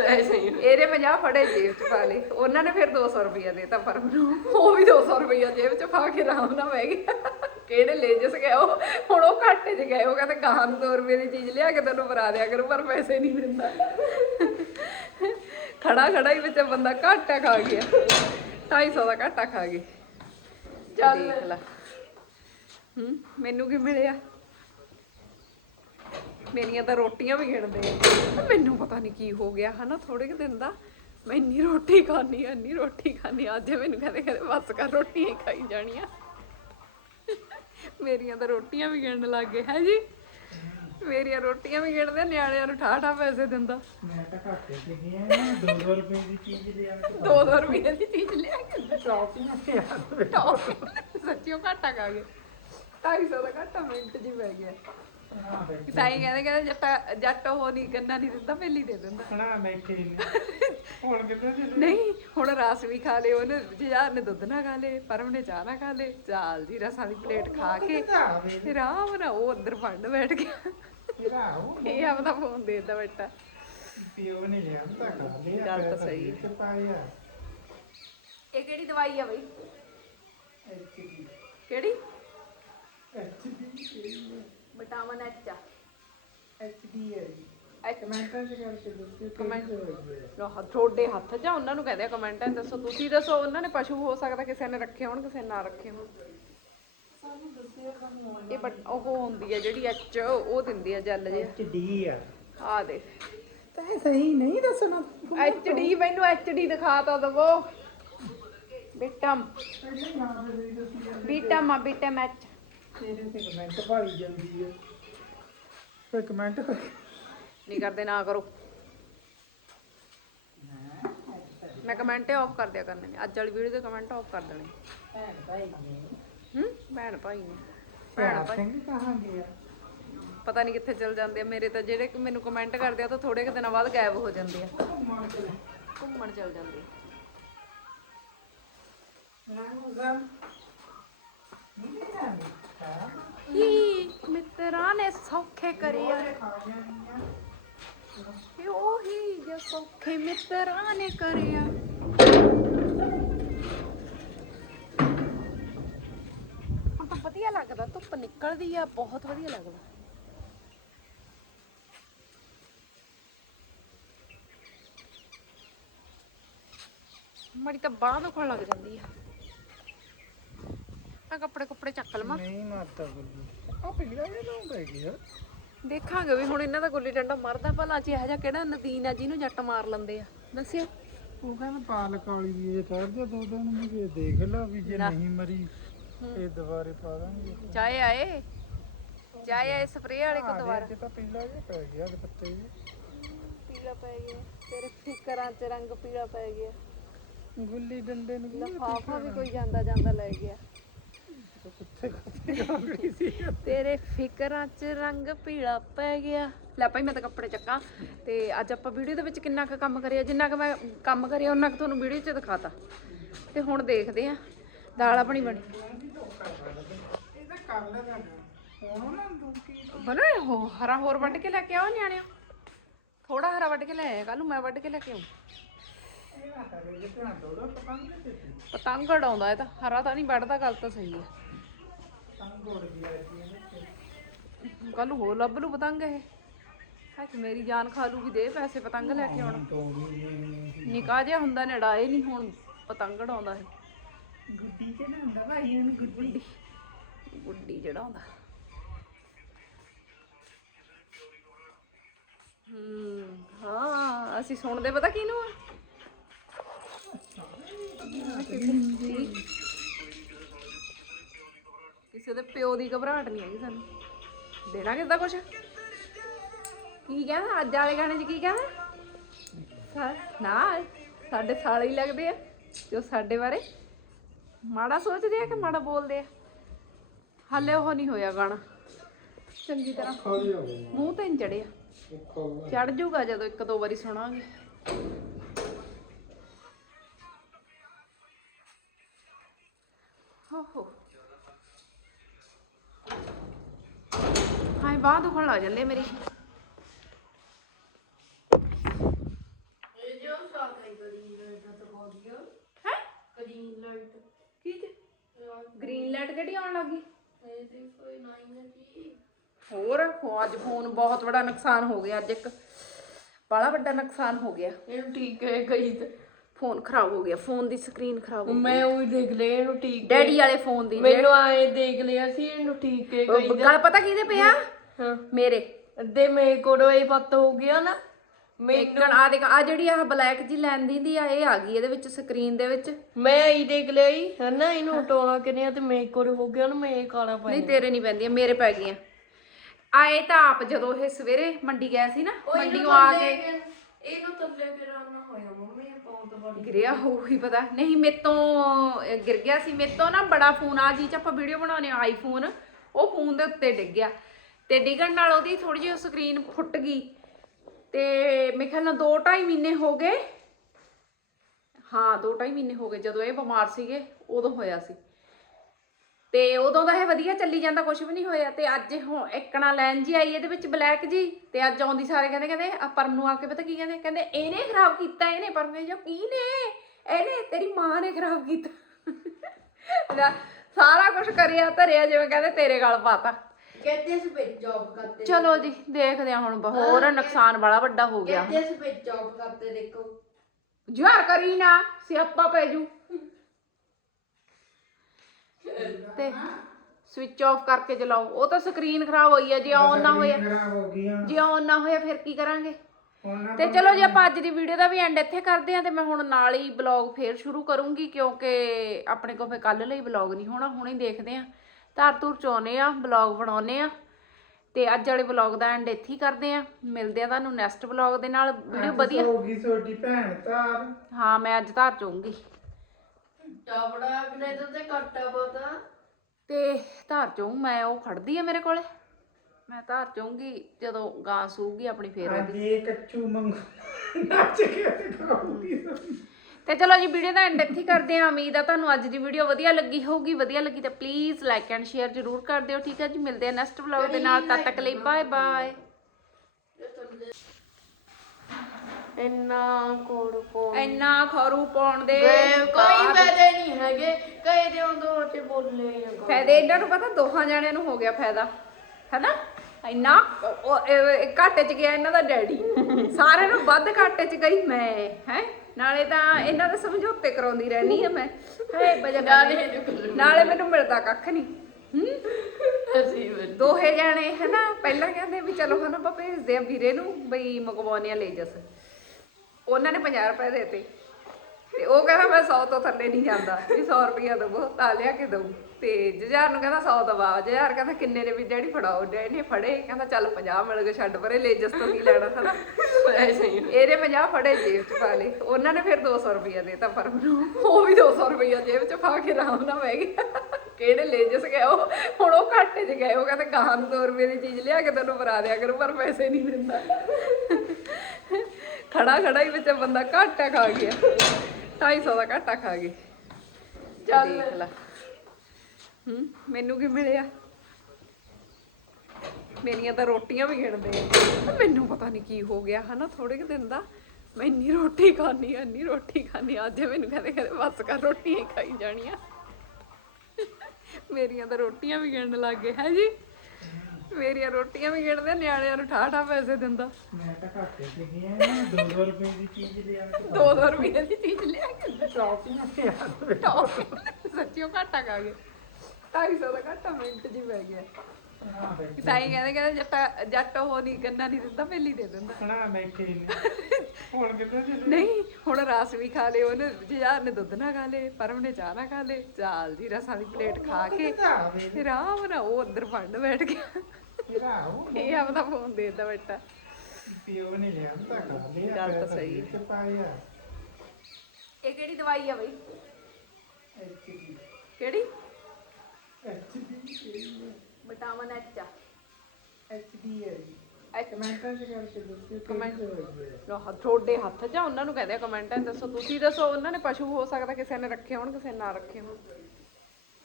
ਐਸੇ ਹੀ ਇਹਦੇ 50 ਫੜੇ ਜੇਬ ਚ ਪਾ ਲਏ। ਉਹਨਾਂ ਨੇ ਫਿਰ 200 ਰੁਪਇਆ ਦੇਤਾ ਪਰ ਨੂੰ। ਉਹ ਵੀ 200 ਰੁਪਇਆ ਜੇਬ ਚ ਪਾ ਕੇ ਆਰਾਮ ਨਾਲ ਬਹਿ ਗਿਆ। ਕਿਹੜੇ ਲੈ ਜਸ ਗਏ ਉਹ? ਹੁਣ ਉਹ ਘਾਟੇ 'ਚ ਗਏ। ਉਹ ਕਹਿੰਦਾ ਗਾਹਾਂ ਨੂੰ 2 ਰੁਪਏ ਦੀ ਚੀਜ਼ ਲਿਆ ਕੇ ਤੈਨੂੰ ਫੜਾ ਦਿਆ ਕਰੂ, ਪਰ ਪੈਸੇ ਨਹੀਂ ਦਿੰਦਾ। ਖੜਾ ਖੜਾ ਹੀ ਵਿੱਚ ਬੰਦਾ ਘਾਟਾ ਖਾ ਗਿਆ। 250 ਦਾ ਘਾਟਾ ਖਾ ਗਏ। ਚੱਲ। ਦੇਖ ਲੈ। ਹੂੰ ਮੈਨੂੰ ਕੀ ਮਿਲਿਆ? ਮੇਰੀਆਂ ਤਾਂ ਰੋਟੀਆਂ ਵੀ ਗਿਣਦੇ ਆ। ਮੈਨੂੰ ਪਤਾ ਨਹੀਂ ਕੀ ਹੋ ਗਿਆ ਹਨਾ ਥੋੜੇ ਕੁ ਦਿਨ ਦਾ। ਮੈਂ ਇੰਨੀ ਰੋਟੀ ਖਾਣੀ ਆ ਇੰਨੀ ਰੋਟੀ ਖਾਣੀ ਅੱਜ ਮੈਨੂੰ ਕਹਿੰਦੇ ਕਹਿੰਦੇ ਬਸ ਕਰ ਰੋਟੀਆਂ ਹੀ ਖਾਈ ਜਾਣੀਆਂ। ਮੇਰੀਆਂ ਤਾਂ ਰੋਟੀਆਂ ਵੀ ਗਿਣਨ ਲੱਗ ਗਏ। ਹੈ ਜੀ? ਮੇਰੀਆਂ ਰੋਟੀਆਂ ਵੀ ਗਿਣਦੇ ਆ, ਨਿਆਣਿਆਂ ਨੂੰ ਠਾ ਠਾ ਪੈਸੇ ਦਿੰਦਾ। ਮੈਂ ਤਾਂ ਘਾਟੇ ਤੇ ਗਿਆ ਨਾ 2 ਰੁਪਏ ਦੀ ਚੀਜ਼ ਲਿਆ ਕੇ 2-2 ਰੁਪਏ ਦੀ ਚੀਜ਼ ਲਿਆ ਕੇ ਸ਼ਾਪਿੰਗ ਤੇ ਆ ਟੌਪ ਸੱਚੀਓ ਘਾਟਾ ਖਾ ਗਏ। 250 ਦਾ ਘਾਟਾ ਮਿੰਟ ਜੀ ਪੈ ਗਿਆ। ਸਾਈ ਕਹਿੰਦੇ ਕਹਿੰਦੇ ਜੱਟ ਜੱਟ ਉਹ ਨਹੀਂ ਗੰਨਾ ਨਹੀਂ ਦਿੰਦਾ ਪਹਿਲੀ ਦੇ ਦਿੰਦਾ। ਨੇ ਹੁਣ ਕਿੱਦਾਂ ਦੇ ਨਹੀਂ ਹੁਣ ਰਸ ਵੀ ਖਾ ਲੇ ਉਹਨੇ ਜਜਾਰ ਨੇ ਦੁੱਧ ਨਾ ਖਾ ਲੇ ਪਰਮ ਨੇ ਚਾਹ ਨਾ ਖਾ ਲੇ ਚਾਲ ਜੀ ਰਸਾਂ ਦੀ ਪਲੇਟ ਖਾ ਕੇ ਫਿਰ ਆਰਾਮ ਨਾਲ ਉਹ ਅੰਦਰ ਫੰਡ ਬੈਠ ਗਿਆ। ਇਹ ਆਪਦਾ ਫੋਨ ਦੇ ਦਿੱਤਾ ਬੇਟਾ। ਪਿਓ ਨੇ ਲਿਆ ਤਾਂ ਖਾ ਲਿਆ ਗੱਲ ਤਾਂ ਸਹੀ ਹੈ। ਤੇ ਪਾਇਆ। ਇਹ ਕਿਹੜੀ ਦਵਾਈ ਆ ਬਈ? ਐਚਡੀ ਕਿਹੜੀ? ਐਚਡੀ ਵਿਟਾਮਿਨ ਐਚ ਆ। ਹੈ ਜੀ। ਐਚ ਕਮੈਂਟਾਂ 'ਚ ਕਰਕੇ ਦੱਸਿਓ ਕਮੈਂਟ ਆਹ, ਤੁਹਾਡੇ ਹੱਥ ਆ, ਉਹਨਾਂ ਨੂੰ ਕਹਦੇ ਕਮੈਂਟਾਂ 'ਚ ਦੱਸੋ। ਤੁਸੀਂ ਦੱਸੋ ਉਹਨਾਂ ਨੇ ਪਸ਼ੂ ਹੋ ਸਕਦਾ ਕਿਸੇ ਨੇ ਰੱਖੇ ਹੋਣ ਕਿਸੇ ਨੇ ਨਾ ਰੱਖੇ ਹੋਣ। ਇਹ ਬਟ ਉਹ ਹੁੰਦੀ ਹੈ ਜਿਹੜੀ ਐਚ ਉਹ ਦਿੰਦੀ ਹੈ ਜੈਲ ਜੇ ਐਚਡੀ ਆ। ਆ ਦੇ ਤਾਂ ਸਹੀ ਨਹੀਂ ਦੱਸਣਾ। ਐਚ ਡੀ ਮੈਨੂੰ ਐਚ ਡੀ ਦਿਖਾ ਤਾ ਦਵੋ। ਬਿਟਮ। ਬਿਟਮ ਆ ਬਿਟਮ ਐਚ ਤੇਰੇ ਤੇ ਕਮੈਂਟ ਭਾਈ ਜਲਦੀ ਹੈ ਕੋਈ ਕਮੈਂਟ ਨਹੀਂ ਕਰਦੇ ਨਾ ਕਰੋ। ਮੈਂ ਕਮੈਂਟ ਆਫ ਕਰ ਦਿਆ ਕਰਨੇ ਅੱਜ ਵਾਲੀ ਵੀਡੀਓ ਦੇ ਕਮੈਂਟ ਆਫ ਕਰ ਦੇਣੇ। ਭੈਣ ਭਾਈ ਨੇ। ਹੂੰ? ਭੈਣ ਭਾਈ ਨੇ। ਭੈਣ ਭੈਣ ਭਾਈ। ਸਿੰਘ ਕਹਾਂ ਗਿਆ ਪਤਾ ਨਹੀਂ ਕਿੱਥੇ ਚਲ ਜਾਂਦੇ ਆ। ਮੇਰੇ ਤਾਂ ਜਿਹੜੇ ਕਿ ਮੈਨੂੰ ਕਮੈਂਟ ਕਰਦੇ ਆ ਤਾਂ ਥੋੜੇ ਕੁ ਦਿਨਾਂ ਬਾਅਦ ਗਾਇਬ ਹੋ ਜਾਂਦੇ ਆ। ਘੁੰਮਣ ਚਲ। ਜਾਂਦੇ ਆ। ਹਾਂ ਹੀ ਮਿੱਤਰਾਂ ਨੇ ਸੌਖੇ ਕਰਿਆ ਇਹ ਉਹੀ ਜੋ ਸੌਖੇ ਮਿੱਤਰਾਂ ਨੇ ਕਰਿਆ ਲੱਗਦਾ ਧੁੱਪ ਨਿਕਲਦੀ ਆ ਬਹੁਤ ਵਧੀਆ ਲੱਗਦਾ। ਮੜੀ ਤਾਂ ਬਾਹ ਦੁਖਣ ਲੱਗ ਜਾਂਦੀ ਆ। ਆ ਕੱਪੜੇ ਕੁੱਪੜੇ ਚੱਕ ਲਵਾਂ। ਨਹੀਂ ਮਾਤਾ ਬੋਲੀ ਆ ਪਿਗੜਾ ਵੀ ਨਾ ਪੈ ਗਿਆ ਦੇਖਾਂਗੇ ਵੀ ਹੁਣ ਇਹਨਾਂ ਦਾ ਗੁੱਲੀ ਡੰਡਾ ਮਰਦਾ ਭਲਾ ਚ ਇਹੋ ਜਿਹਾ ਕਿਹੜਾ ਨਦੀਨ ਆ ਜਿਹਨੂੰ ਜੱਟ ਮਾਰ ਲੈਂਦੇ ਆ। ਦੱਸਿਓ। ਉਹ ਕਹਿੰਦਾ ਪਾਲਕ ਵਾਲੀ ਦੀ ਇਹ ਚੜ ਜਾ ਦੋ ਦਿਨ ਵੀ ਦੇਖ ਲਾ ਵੀ ਜੇ। ਨਹੀਂ ਮਰੀ। ਇਹ ਦੁਬਾਰੇ ਪਾ ਦਾਂਗੇ। ਚਾਹੇ ਆਏ ਚਾਹੇ ਆਏ ਸਪਰੇਅ ਵਾਲੇ ਕੋ ਹਾਂ, ਦੁਬਾਰਾ। ਇਹਦੇ 'ਚ ਤਾਂ ਪੀਲਾ ਜਿਹਾ ਪੈ ਗਿਆ ਤੇ ਪੱਤੇ ਜਿਹੇ। ਪੀਲਾ ਪੈ ਗਿਆ ਤੇਰੇ ਫਿਕਰਾਂ ਚ ਰੰਗ ਪੀਲਾ ਪੈ ਗਿਆ। ਗੁੱਲੀ ਡੰਡੇ ਨੂੰ ਵੀ ਲਫਾਫਾ ਵੀ ਕੋਈ ਜਾਂਦਾ ਜਾਂਦਾ ਲੈ ਗਿਆ। ਕਿੱਥੇ ਕਿੱਥੇ ਗਾਗੜੀ ਸੀ। ਤੇਰੇ ਫਿਕਰਾਂ 'ਚ ਰੰਗ ਪੀਲਾ ਪੈ ਗਿਆ। ਲੈ ਭਾਈ ਮੈਂ ਤਾਂ ਕੱਪੜੇ ਚੱਕਾਂ ਤੇ ਅੱਜ ਆਪਾਂ ਵੀਡੀਓ ਦੇ ਵਿੱਚ ਕਿੰਨਾ ਕੁ ਕੰਮ ਕਰਿਆ ਜਿੰਨਾ ਕੁ ਮੈਂ ਕੰਮ ਕਰਿਆ ਉਹਨਾਂ ਕੁ ਤੁਹਾਨੂੰ ਵੀਡੀਓ 'ਚ ਦਿਖਾਤਾ। ਤੇ ਹੁਣ ਦੇਖਦੇ ਆ ਦਾਲ ਆਪਣੀ ਬਣੀ। ਬਣਾ ਹੋ, ਹਰਾ ਹੋਰ ਵੱਢ ਕੇ ਲੈ ਕੇ ਆਓ ਨਿਆਣਿਓ। ਥੋੜਾ ਹਰਾ ਵੱਢ ਕੇ ਲੈ ਆਇਆ ਕੱਲ ਨੂੰ ਮੈਂ ਵੱਢ ਕੇ ਲੈ ਕੇ ਆਉਂ ਪਤੰਗ ਉਡਾਉਂਦਾ ਇਹ ਤਾਂ, ਹਰਾ ਤਾਂ ਨਹੀਂ ਵੱਢਦਾ ਗੱਲ ਤਾਂ ਸਹੀ ਹੈ। ਪਤੰਗ ਕੱਲ ਨੂੰ ਹੋਰ ਲੱਭ ਲੂ ਪਤੰਗ ਇਹ। ਹੈ ਮੇਰੀ ਜਾਨ ਖਾ ਲੂਗੀ ਦੇ ਪੈਸੇ ਪਤੰਗ ਲੈ ਕੇ ਆਉਣਾ। ਨਿਕਾ ਜਿਹਾ ਹੁੰਦਾ ਨੇ ਅੜਾਏ ਨਹੀਂ ਹੁਣ, ਪਤੰਗ ਉਡਾਉਂਦਾ ਇਹ। ਗੁੱਡੀ ਤੇ ਨਾ ਹੁੰਦਾ ਭਾਈ ਇਹਨੂੰ ਗੁੱਡੀ। ਗੁੱਡੀ ਚੜਾਉਂਦਾ ਹੂੰ, ਹਾਂ, ਅਸੀਂ ਸੁਣਦੇ, ਪਤਾ ਕਿਹਨੂੰ ਆ? ਕਿਸੇ ਦੇ ਪਿਓ ਦੀ ਘਬਰਾਹਟ ਨਹੀਂ ਹੈਗੀ ਸਾਨੂੰ। ਦੇਣਾ ਕਿੱਦਾਂ ਕੁਛ? ਕੀ ਕਹਿੰਦਾ, ਅੱਜ ਵਾਲੇ ਗਾਣੇ 'ਚ ਕੀ ਕਹਿੰਦਾ? ਸਾ- ਨਾ, ਸਾਡੇ ਸਾਲੇ ਹੀ ਲੱਗਦੇ ਆ, ਜੋ ਸਾਡੇ ਬਾਰੇ। ਮਾੜਾ ਸੋਚਦੇ ਆ ਕਿ ਮਾੜਾ ਬੋਲਦੇ ਆ? ਹਾਲੇ ਉਹ ਨਹੀਂ ਹੋਇਆ ਗਾਣਾ। ਚੰਗੀ ਤਰ੍ਹਾਂ। ਮੂੰਹ ਤੇ ਨਹੀਂ ਚੜਿਆ। ਚੜ ਜਾਊਗਾ ਜਦੋਂ ਇੱਕ ਦੋ ਵਾਰੀ ਸੁਣਾਂਗੇ। ਹੋ ਹੋ ਹਾਏ ਬਾਹ ਦੁਖਣ ਲੱਗ ਜਾਂਦੇ ਮੇਰੀ। ਇਹ ਜੋ ਸਾਕਾਈ ਗਰੀਨ ਲਾਈਟ ਤਾਂ ਹੋ ਗਿਆ ਹੈ? Green light. ਕੀ ਤੇ ਗ੍ਰੀਨ ਲਾਈਟ ਕਿਹੜੀ ਆਉਣ ਲੱਗੀ ਹੈ ਹੋਰ ਅੱਜ ਫੋਨ ਬਹੁਤ ਬੜਾ ਨੁਕਸਾਨ ਹੋ ਗਿਆ ਅੱਜ ਇੱਕ। ਬੜਾ ਵੱਡਾ ਨੁਕਸਾਨ ਹੋ ਗਿਆ। ਇਹ ਠੀਕ ਹੈ ਗਈ ਤੇ। ਫੋਨ ਖਰਾਬ ਹੋ ਗਿਆ ਫੋਨ ਦੀ ਸਕਰੀਨ ਖਰਾਬ ਹੋ ਗਈ। ਮੈਂ ਉਹ ਦੇਖ ਲਿਆ ਇਹਨੂੰ ਠੀਕ ਡੈਡੀ ਵਾਲੇ ਫੋਨ ਦੀ ਮੈਨੂੰ ਆਏ ਦੇਖ ਲਿਆ ਸੀ ਇਹਨੂੰ ਠੀਕ ਹੈ ਉਹ ਗੱਲ ਪਤਾ ਕਿਹਦੇ ਪਿਆ? ਹਾਂ। ਮੇਰੇ। ਅੱਧੇ ਮੇਰੇ ਕੋਲੋਂ ਇਹ ਪੱਤ ਹੋ ਗਿਆ ਨਾ। ਮੈਂ ਦੇਖਣ ਆ ਦੇਖ ਆ ਜਿਹੜੀ ਆਹ ਬਲੈਕ ਜੀ ਲੈਣ ਦੀ ਦੀ ਆ ਇਹ ਆ ਗਈ ਇਹਦੇ ਵਿੱਚ ਸਕਰੀਨ ਦੇ ਵਿੱਚ। ਮੈਂ ਇਹ ਦੇਖ ਹੀ ਹਨਾ ਇਹਨੂੰ ਹਟਾਉਣਾ ਕਿਨੇ ਤੇ ਮੇਰੇ ਕੋਲ ਹੋ ਗਿਆ ਨਾ ਮੈਂ ਇਹ ਕਾਲਾ ਪਾਇਆ ਨਹੀਂ ਤੇਰੇ ਨਹੀਂ ਪੈਂਦੀਆਂ ਮੇਰੇ ਪੈ ਗਈਆਂ। ਆਏ ਤਾਂ ਆਪ ਜਦੋਂ ਇਹ ਸਵੇਰੇ ਮੰਡੀ ਗਏ ਸੀ ਨਾ ਮੰਡੀੋਂ ਆ ਕੇ ਇਹਨੂੰ ਥੱਲੇ ਗਿਰਾਉਣਾ ਹੋਇਆ ਮੰਮੀ ਇਹ ਬਹੁਤ ਬੜੀ ਗਿਰਿਆ ਹੋਊ ਹੀ ਪਤਾ। ਨਹੀਂ ਮੇਤੋਂ ਗਿਰ ਗਿਆ ਸੀ ਮੇਤੋਂ ਨਾ ਬੜਾ ਫੋਨ ਆ ਜੀ ਚ ਆਪਾਂ ਵੀਡੀਓ ਬਣਾਉਨੇ ਆਈਫੋਨ ਉਹ ਫੋਨ ਦੇ ਉੱਤੇ ਡਿੱਗ ਗਿਆ। ਤੇ ਡਿੱਗਣ ਨਾਲ ਉਹਦੀ ਥੋੜੀ ਜਿਹੀ ਸਕਰੀਨ ਫੁੱਟ ਗਈ। ਤੇ ਮੇਰੇ ਖਿਆਲ ਨਾਲ 2.5 ਮਹੀਨੇ ਹੋ ਗਏ। ਹਾਂ 2.5 ਮਹੀਨੇ ਹੋ ਗਏ ਜਦੋਂ ਇਹ ਬਿਮਾਰ ਸੀਗੇ, ਉਦੋਂ ਹੋਇਆ ਸੀ। ਤੇ ਉਦੋਂ ਦਾ ਇਹ ਵਧੀਆ ਚੱਲੀ ਜਾਂਦਾ ਕੁਝ ਵੀ ਨਹੀਂ ਹੋਇਆ। ਤੇ ਅੱਜ ਹੁਣ ਇੱਕਣਾ ਲੈਣ ਜੀ ਆਈ ਇਹਦੇ ਵਿੱਚ ਬਲੈਕ ਜੀ, ਤੇ ਅੱਜ ਆਉਂਦੀ ਸਾਰੇ ਕਹਿੰਦੇ ਕਹਿੰਦੇ, ਆ ਪਰਮ ਨੂੰ ਆ ਕੇ ਪਤਾ ਕੀ ਕਹਿੰਦੇ? ਕਹਿੰਦੇ, ਇਹਨੇ ਖਰਾਬ ਕੀਤਾ, ਇਹਨੇ ਪਰਮ ਨੇ ਜੋ ਕੀ ਨੇ? ਇਹਨੇ, ਤੇਰੀ ਮਾਂ ਨੇ ਖਰਾਬ ਕੀਤਾ। ਸਾਰਾ ਕੁਝ ਕਰਿਆ, ਧਰਿਆ, ਜਿਵੇਂ ਕਹਿੰਦੇ, ਤੇਰੇ ਗਲ ਪਾਤਾ। कहते इस पे जॉब करते ਚਲੋ ਜੀ ਦੇਖਦੇ ਆ ਹੁਣ ਬ- ਹੋਰ ਨੁਕਸਾਨ ਬੜਾ ਵੱਡਾ ਹੋ ਗਿਆ कहते इस पे जॉब करते देखो ਜੁਹਾਰ ਕਰੀ ਨਾ ਸਿਆਪਾ ਪੈ ਜੂ ਤੇ ਸਵਿਚ ਆਫ ਕਰਕੇ ਚਲਾਓ ਉਹ ਤਾਂ ਸਕਰੀਨ ਖਰਾਬ ਹੋਈ ਹੈ ਜੇ ਆਨ ਨਾ ਹੋਇਆ ਖਰਾਬ ਹੋ ਗਈਆਂ ਜੇ ਆਨ ਨਾ ਹੋਇਆ ਫਿਰ ਕੀ ਕਰਾਂਗੇ ਉਹਨਾਂ ਤੇ ਚਲੋ ਜੀ ਆਪਾਂ ਅੱਜ ਦੀ ਵੀਡੀਓ ਦਾ ਵੀ ਐਂਡ ਇੱਥੇ ਕਰਦੇ ਆਂ ਤੇ ਮੈਂ ਹੁਣ ਨਾਲ ਹੀ ਬਲੌਗ ਫੇਰ ਸ਼ੁਰੂ ਕਰੂੰਗੀ ਕਿਉਂਕਿ ਆਪਣੇ ਕੋਲ ਫੇ ਕੱਲ ਲਈ ਬਲੌਗ ਨਹੀਂ ਹੋਣਾ ਹੁਣੇ ਦੇਖਦੇ ਆਂ ਧਾਰ ਧੂਰ ਚੋਨੇ ਆ ਬਲੌਗ ਬਣਾਉਨੇ ਆ। ਤੇ ਅੱਜ ਵਾਲੇ ਬਲੌਗ ਦਾ ਐਂਡ ਇੱਥੇ ਹੀ ਕਰਦੇ ਆ। ਮਿਲਦੇ ਆ ਤੁਹਾਨੂੰ ਨੈਕਸਟ ਬਲੌਗ ਦੇ ਨਾਲ। ਵੀਡੀਓ ਵਧੀਆ? ਹੋ ਛੋਟੀ ਭੈਣ ਧਾਰ। ਹਾਂ ਮੈਂ ਅੱਜ ਧਾਰ ਚੋਂਗੀ। ਟਾਵੜਾ ਬਿਨਾਂ ਤੇ ਕੱਟਾ ਪਤਾ ਤੇ ਧਾਰ ਚੋਂ ਮੈਂ ਉਹ ਖੜਦੀ ਆ ਮੇਰੇ ਕੋਲੇ। ਮੈਂ ਧਾਰ ਚੋਂਗੀ ਜਦੋਂ ਗਾਂ ਸੂਗੀ ਆਪਣੀ ਫੇਰ ਉਹਦੀ। ਹਾਂਜੀ ਇਹ ਕੱਚੂ ਮੰਗੂ। ਨੱਚ ਕੇ ਦਿਖਾਉਂਗੀ ਤੇ ਚਲੋ ਜੀ ਵੀਡੀਓ ਦਾ ਐਂਡ ਇੱਥੇ ਕਰਦੇ ਹਾਂ। ਉਮੀਦ ਆ ਤੁਹਾਨੂੰ ਅੱਜ ਦੀ ਵੀਡੀਓ ਵਧੀਆ ਲੱਗੀ ਹੋਊਗੀ। ਵਧੀਆ ਲੱਗੀ ਤਾਂ ਪਲੀਜ਼ ਲਾਈਕ ਐਂਡ ਸ਼ੇਅਰ ਜ਼ਰੂਰ ਕਰ ਦਿਓ ਠੀਕ ਹੈ ਜੀ? ਮਿਲਦੇ ਆ ਨੈਕਸਟ ਵਲੌਗ ਦੇ ਨਾਲ। ਤਦ ਤੱਕ ਲਈ ਬਾਏ ਬਾਏ ਇੰਨਾ ਕੋੜ ਕੋੜ ਇੰਨਾ ਖਰੂ ਪਾਉਣ ਦੇ। ਕੋਈ ਫਾਇਦੇ ਨਹੀਂ ਹੈਗੇ। ਕਈ ਦੋ ਤੇ ਬੋਲੇ ਫਾਇਦੇ ਇਹਨਾਂ ਨੂੰ ਪਤਾ ਦੋਹਾਂ ਜਣਿਆਂ ਨੂੰ ਹੋ ਗਿਆ ਫਾਇਦਾ। ਹੈਨਾ? ਇੰਨਾ ਘਾਟੇ ਚ ਗਿਆ ਇਹਨਾਂ ਦਾ ਡੈਡੀ। ਸਾਰਿਆਂ ਨੂੰ ਵੱਧ ਘਾਟੇ ਚ ਗਈ ਮੈਂ ਹੈ? ਨਾਲੇ ਤਾਂ ਇਹਨਾਂ ਦੇ ਸਮਝੌਤੇ ਕਰਾਉਂਦੀ ਰਹਿਣੀ ਆ ਮੈਂ। ਹੈ ਬਜਨ ਨਾਲੇ ਮੈਨੂੰ ਮਿਲਦਾ ਕੱਖ ਨਹੀਂ। ਹੂੰ? ਅਸੀਂ ਦੋਹੇ ਜਾਣੇ ਹਨਾ? ਪਹਿਲਾਂ ਕਹਿੰਦੇ ਵੀ ਚਲੋ ਹਨਾ ਆਪਾਂ ਭੇਜਦੇ ਆ ਵੀਰੇ ਨੂੰ ਬਈ ਮੰਗਵਾਉਣੇ ਆ ਲੈ ਜਸ। ਉਹਨਾਂ ਨੇ 50 ਰੁਪਏ ਦੇਤੇ। ਤੇ ਉਹ ਕਹਿੰਦਾ ਮੈਂ 100 ਤੋਂ ਥੱਲੇ ਨਹੀਂ ਜਾਂਦਾ, ਵੀ 100 ਰੁਪਇਆ ਦਵੋ, ਤਾਂ ਲਿਆ ਕੇ ਦਊ। ਤੇ ਜਜਾਰ ਨੂੰ ਕਹਿੰਦਾ 100 ਦਵਾ। ਜਜਾਰ ਕਹਿੰਦਾ ਕਿੰਨੇ ਨੇ ਵੀ ਡੈਡੀ ਫੜਾਓ, ਡੈਡੀ ਨੇ ਫੜੇ। ਕਹਿੰਦਾ ਚੱਲ 50 ਮਿਲ ਗਏ, ਛੱਡ ਪਰੇ, ਲੈ ਜਸ ਤੋਂ ਕੀ ਲੈਣਾ ਹਨਾ। ਐਸੇ ਇਹਦੇ 50 ਫੜੇ ਜੇਬ ਚ ਪਾ ਲਏ। ਉਹਨਾਂ ਨੇ ਫਿਰ 200 ਰੁਪਇਆ ਦੇਤਾ ਪਰਮ ਨੂੰ। ਉਹ ਵੀ 200 ਰੁਪਇਆ ਜੇਬ ਚ ਪਾ ਕੇ ਆਰਾਮ ਨਾਲ ਬਹਿ ਗਿਆ। ਕਿਹੜੇ ਲੈ ਜਸ ਗਏ ਉਹ? ਹੁਣ ਉਹ ਘਾਟੇ 'ਚ ਗਏ। ਉਹ ਕਹਿੰਦੇ ਗਾਹਾਂ ਨੂੰ 2 ਰੁਪਏ ਦੀ ਚੀਜ਼ ਲਿਆ ਕੇ ਤੈਨੂੰ ਫਰਾ ਦਿਆ ਕਰੂ, ਪਰ ਪੈਸੇ ਨਹੀਂ ਦਿੰਦਾ। ਖੜਾ ਖੜਾ ਹੀ ਵਿੱਚ ਬੰਦਾ ਘਾਟਾ ਖਾ ਗਿਆ। 250 ਦਾ ਘਾਟਾ ਖਾ ਗਏ। ਚੱਲ। ਦੇਖ ਲੈ। ਹੂੰ ਮੈਨੂੰ ਕੀ ਮਿਲਿਆ? ਮੇਰੀਆਂ ਤਾਂ ਰੋਟੀਆਂ ਵੀ ਗਿਣਦੇ ਆ। ਮੈਨੂੰ ਪਤਾ ਨਹੀਂ ਕੀ ਹੋ ਗਿਆ ਹਨਾ ਥੋੜੇ ਕੁ ਦਿਨ ਦਾ। ਮੈਂ ਇੰਨੀ ਰੋਟੀ ਖਾਣੀ ਆ ਇੰਨੀ ਰੋਟੀ ਖਾਣੀ ਆ ਅੱਜ ਮੈਨੂੰ ਕਹਿੰਦੇ ਕਹਿੰਦੇ ਬਸ ਕਰ ਰੋਟੀਆਂ ਹੀ ਖਾਈ ਜਾਣੀਆਂ। ਮੇਰੀਆਂ ਤਾਂ ਰੋਟੀਆਂ ਵੀ ਗਿਣਨ ਲੱਗ ਗਏ। ਹੈ ਜੀ? ਮੇਰੀਆਂ ਰੋਟੀਆਂ ਵੀ ਗਿਣਦੇ ਆ, ਨਿਆਣਿਆਂ ਨੂੰ ਠਾ ਠਾ ਪੈਸੇ ਦਿੰਦਾ। ਮੈਂ ਤਾਂ ਘਾਟੇ ਤੇ ਗਿਆ 2 ਰੁਪਏ ਦੀ ਚੀਜ਼ ਲਿਆ ਕੇ 200 ਰੁਪਏ ਦੀ ਚੀਜ਼ ਲਿਆ ਕੇ ਟੌਪੀਆਂ ਤੇ ਆ ਟੌਪ ਸੱਚੀਓ ਘਾਟਾ ਖਾ ਗਏ। 250 ਦਾ ਘਾਟਾ ਮਿੰਟ ਜੀ ਪੈ ਗਿਆ। ਤਾਂ ਹੀ ਕਹਿੰਦੇ ਕਹਿੰਦੇ ਜੱਟ ਜੱਟ ਉਹ ਨਹੀਂ ਗੰਨਾ ਨਹੀਂ ਦਿੰਦਾ ਪਹਿਲੀ ਦੇ ਦਿੰਦਾ। ਨੇ ਹੁਣ ਚੱਲੇ ਨਹੀਂ ਹੁਣ ਰਸ ਵੀ ਖਾ ਲਿਓ ਉਹਨੇ ਜਜਾਰ ਨੇ ਦੁੱਧ ਨਾ ਖਾ ਲੇ ਪਰਮ ਨੇ ਚਾਹ ਨਾ ਖਾ ਲੇ ਚਾਲ ਜੀ ਰਸਾਂ ਦੀ ਪਲੇਟ ਖਾ ਕੇ ਫਿਰ ਆਰਾਮ ਨਾਲ ਉਹ ਅੰਦਰ ਫੰਡ ਬੈਠ ਗਿਆ। ਇਹ ਆਪਦਾ ਫੋਨ ਦੇ ਦਿੱਤਾ ਬੇਟਾ। ਪਿਓ ਨੇ ਲਿਆ ਤਾਂ ਖਾ ਲਿਆ ਗੱਲ ਤਾਂ ਸਹੀ ਤੇ ਪਾਇਆ ਇਹ ਕਿਹੜੀ ਦਵਾਈ ਆ ਬਈ? ਕਿਹੜੀ? ਐਚਡੀ ਵਿਟਾਮਿਨ ਐਚ ਆ। ਹੈ ਜੀ। ਐਚ ਕਮੈਂਟਾਂ 'ਚ ਕਰਕੇ ਦੱਸਿਓ ਕਮੈਂਟ ਕਮੈਂਟ ਤੁਹਾਡੇ ਹੱਥ 'ਚ ਆ ਉਹਨਾਂ ਨੂੰ ਕਹਦੇ ਕਮੈਂਟਾਂ 'ਚ ਦੱਸੋ। ਤੁਸੀਂ ਦੱਸੋ ਉਹਨਾਂ ਨੇ ਪਸ਼ੂ ਹੋ ਸਕਦਾ ਕਿਸੇ ਨੇ ਰੱਖੇ ਹੋਣ ਕਿਸੇ ਨੇ ਨਾ ਰੱਖੇ ਹੋਣ।